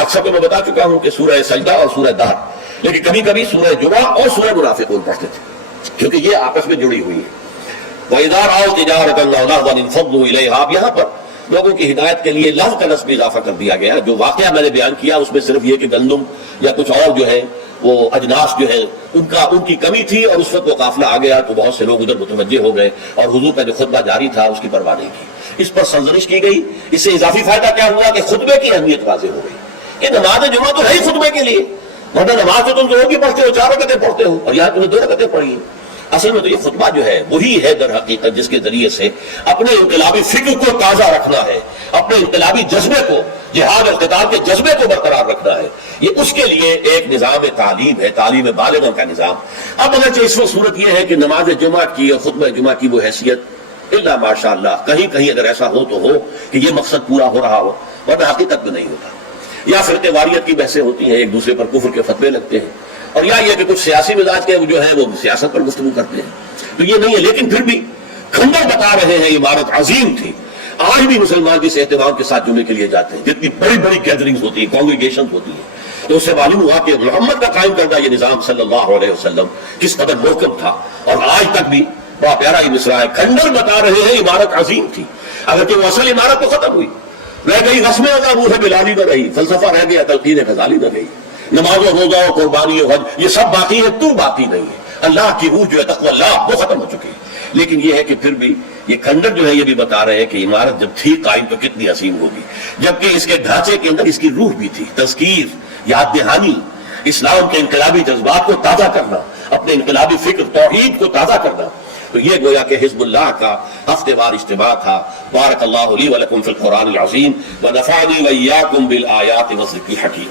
اکثر تو میں بتا چکا ہوں کہ سورہ سجدہ اور سورہ دہر، لیکن کبھی کبھی سورہ جمعہ اور سورہ منافقون پڑھتے تھے کیونکہ یہ آپس میں جڑی ہوئی ہے۔ وَإِذَا رَأَوْا تِجَارَةً أَوْ لَهْوًا انفضوا إِلَيْهَا، اب یہاں پر لوگوں کی ہدایت کے لیے لہو کا نصب اضافہ کر دیا گیا۔ جو واقعہ میں نے بیان کیا اس میں صرف یہ کہ گندم یا کچھ اور جو ہے وہ اجناس جو ہے ان کی کمی تھی، اور اس وقت وہ قافلہ آ گیا تو بہت سے لوگ ادھر متوجہ ہو گئے، اور حضور کا جو خطبہ جاری تھا اس کی پرواہ نہیں کی، اس پر سرزنش کی گئی۔ اس سے اضافی فائدہ کیا ہوا کہ خطبے کی اہمیت واضح ہو گئی کہ نماز جمعہ تو ہے ہی خطبے کے لیے، ورنہ نماز تو تم 2 کی پڑھتے ہو، 4 رکعتیں پڑھتے ہو، اور یہاں تم نے 2 رکعتیں پڑھی ہیں۔ اصل میں تو یہ خطبہ جو ہے وہی ہے در حقیقت جس کے ذریعے سے اپنے انقلابی فکر کو تازہ رکھنا ہے، اپنے انقلابی جذبے کو، جہاد اور قتال کے جذبے کو برقرار رکھنا ہے. یہ اس کے لیے ایک نظام تعلیم ہے، تعلیم بالغوں کا نظام. اب اگرچہ اس وقت صورت یہ ہے کہ نماز جمعہ کی اور خطبہ جمعہ کی وہ حیثیت الا ماشاء اللہ کہیں کہیں اگر ایسا ہو تو ہو کہ یہ مقصد پورا ہو رہا ہو، ورنہ حقیقت میں نہیں ہوتا. یا فرقے واریت کی بحثیں ہوتی ہیں، ایک دوسرے پر کفر کے فتوے لگتے ہیں، اور یا یہ کہ کچھ سیاسی مزاج کے جو ہے وہ سیاست پر گفتگو کرتے ہیں. تو یہ نہیں ہے، لیکن پھر بھی کھنڈر بتا رہے ہیں عمارت عظیم تھی. آج بھی مسلمان جس اہتمام کے ساتھ جمعے کے لیے جاتے ہیں، جتنی بڑی بڑی گیدرنگز ہوتی ہیں، کانگریگیشنز ہوتی ہیں، تو اس سے معلوم ہوا کہ محمد کا قائم کردہ یہ نظام صلی اللہ علیہ وسلم کس قدر محکم تھا. اور آج تک بھی بڑا پیارا یہ مصرع ہے، کھنڈر بتا رہے ہیں عمارت عظیم تھی. اگرچہ وہ اصل عمارت تو ختم ہوئی، رہ گئی رسم ادا روح بلالی نہ رہی، فلسفہ رہ گیا، تلقین غزالی نہ رہی، نماز و روزہ و قربانی و حج یہ سب باقی ہے، تو باقی نہیں ہے. اللہ کی روح جو ہے تقوی اللہ وہ ختم ہو چکی ہے. لیکن یہ ہے کہ پھر بھی یہ کھنڈر جو ہے یہ بھی بتا رہے ہیں کہ عمارت جب تھی قائم تو کتنی عظیم ہوگی، جبکہ اس کے ڈھانچے کے اندر اس کی روح بھی تھی، تذکیر، یاد دہانی، اسلام کے انقلابی جذبات کو تازہ کرنا، اپنے انقلابی فکر توحید کو تازہ کرنا. تو یہ گویا کہ حزب اللہ کا ہفتے وار اجتماع تھا. بارک اللہ لی ولکم فی القرآن العظیم ونفعنی وإیاکم بالآیات والذکر الحکیم.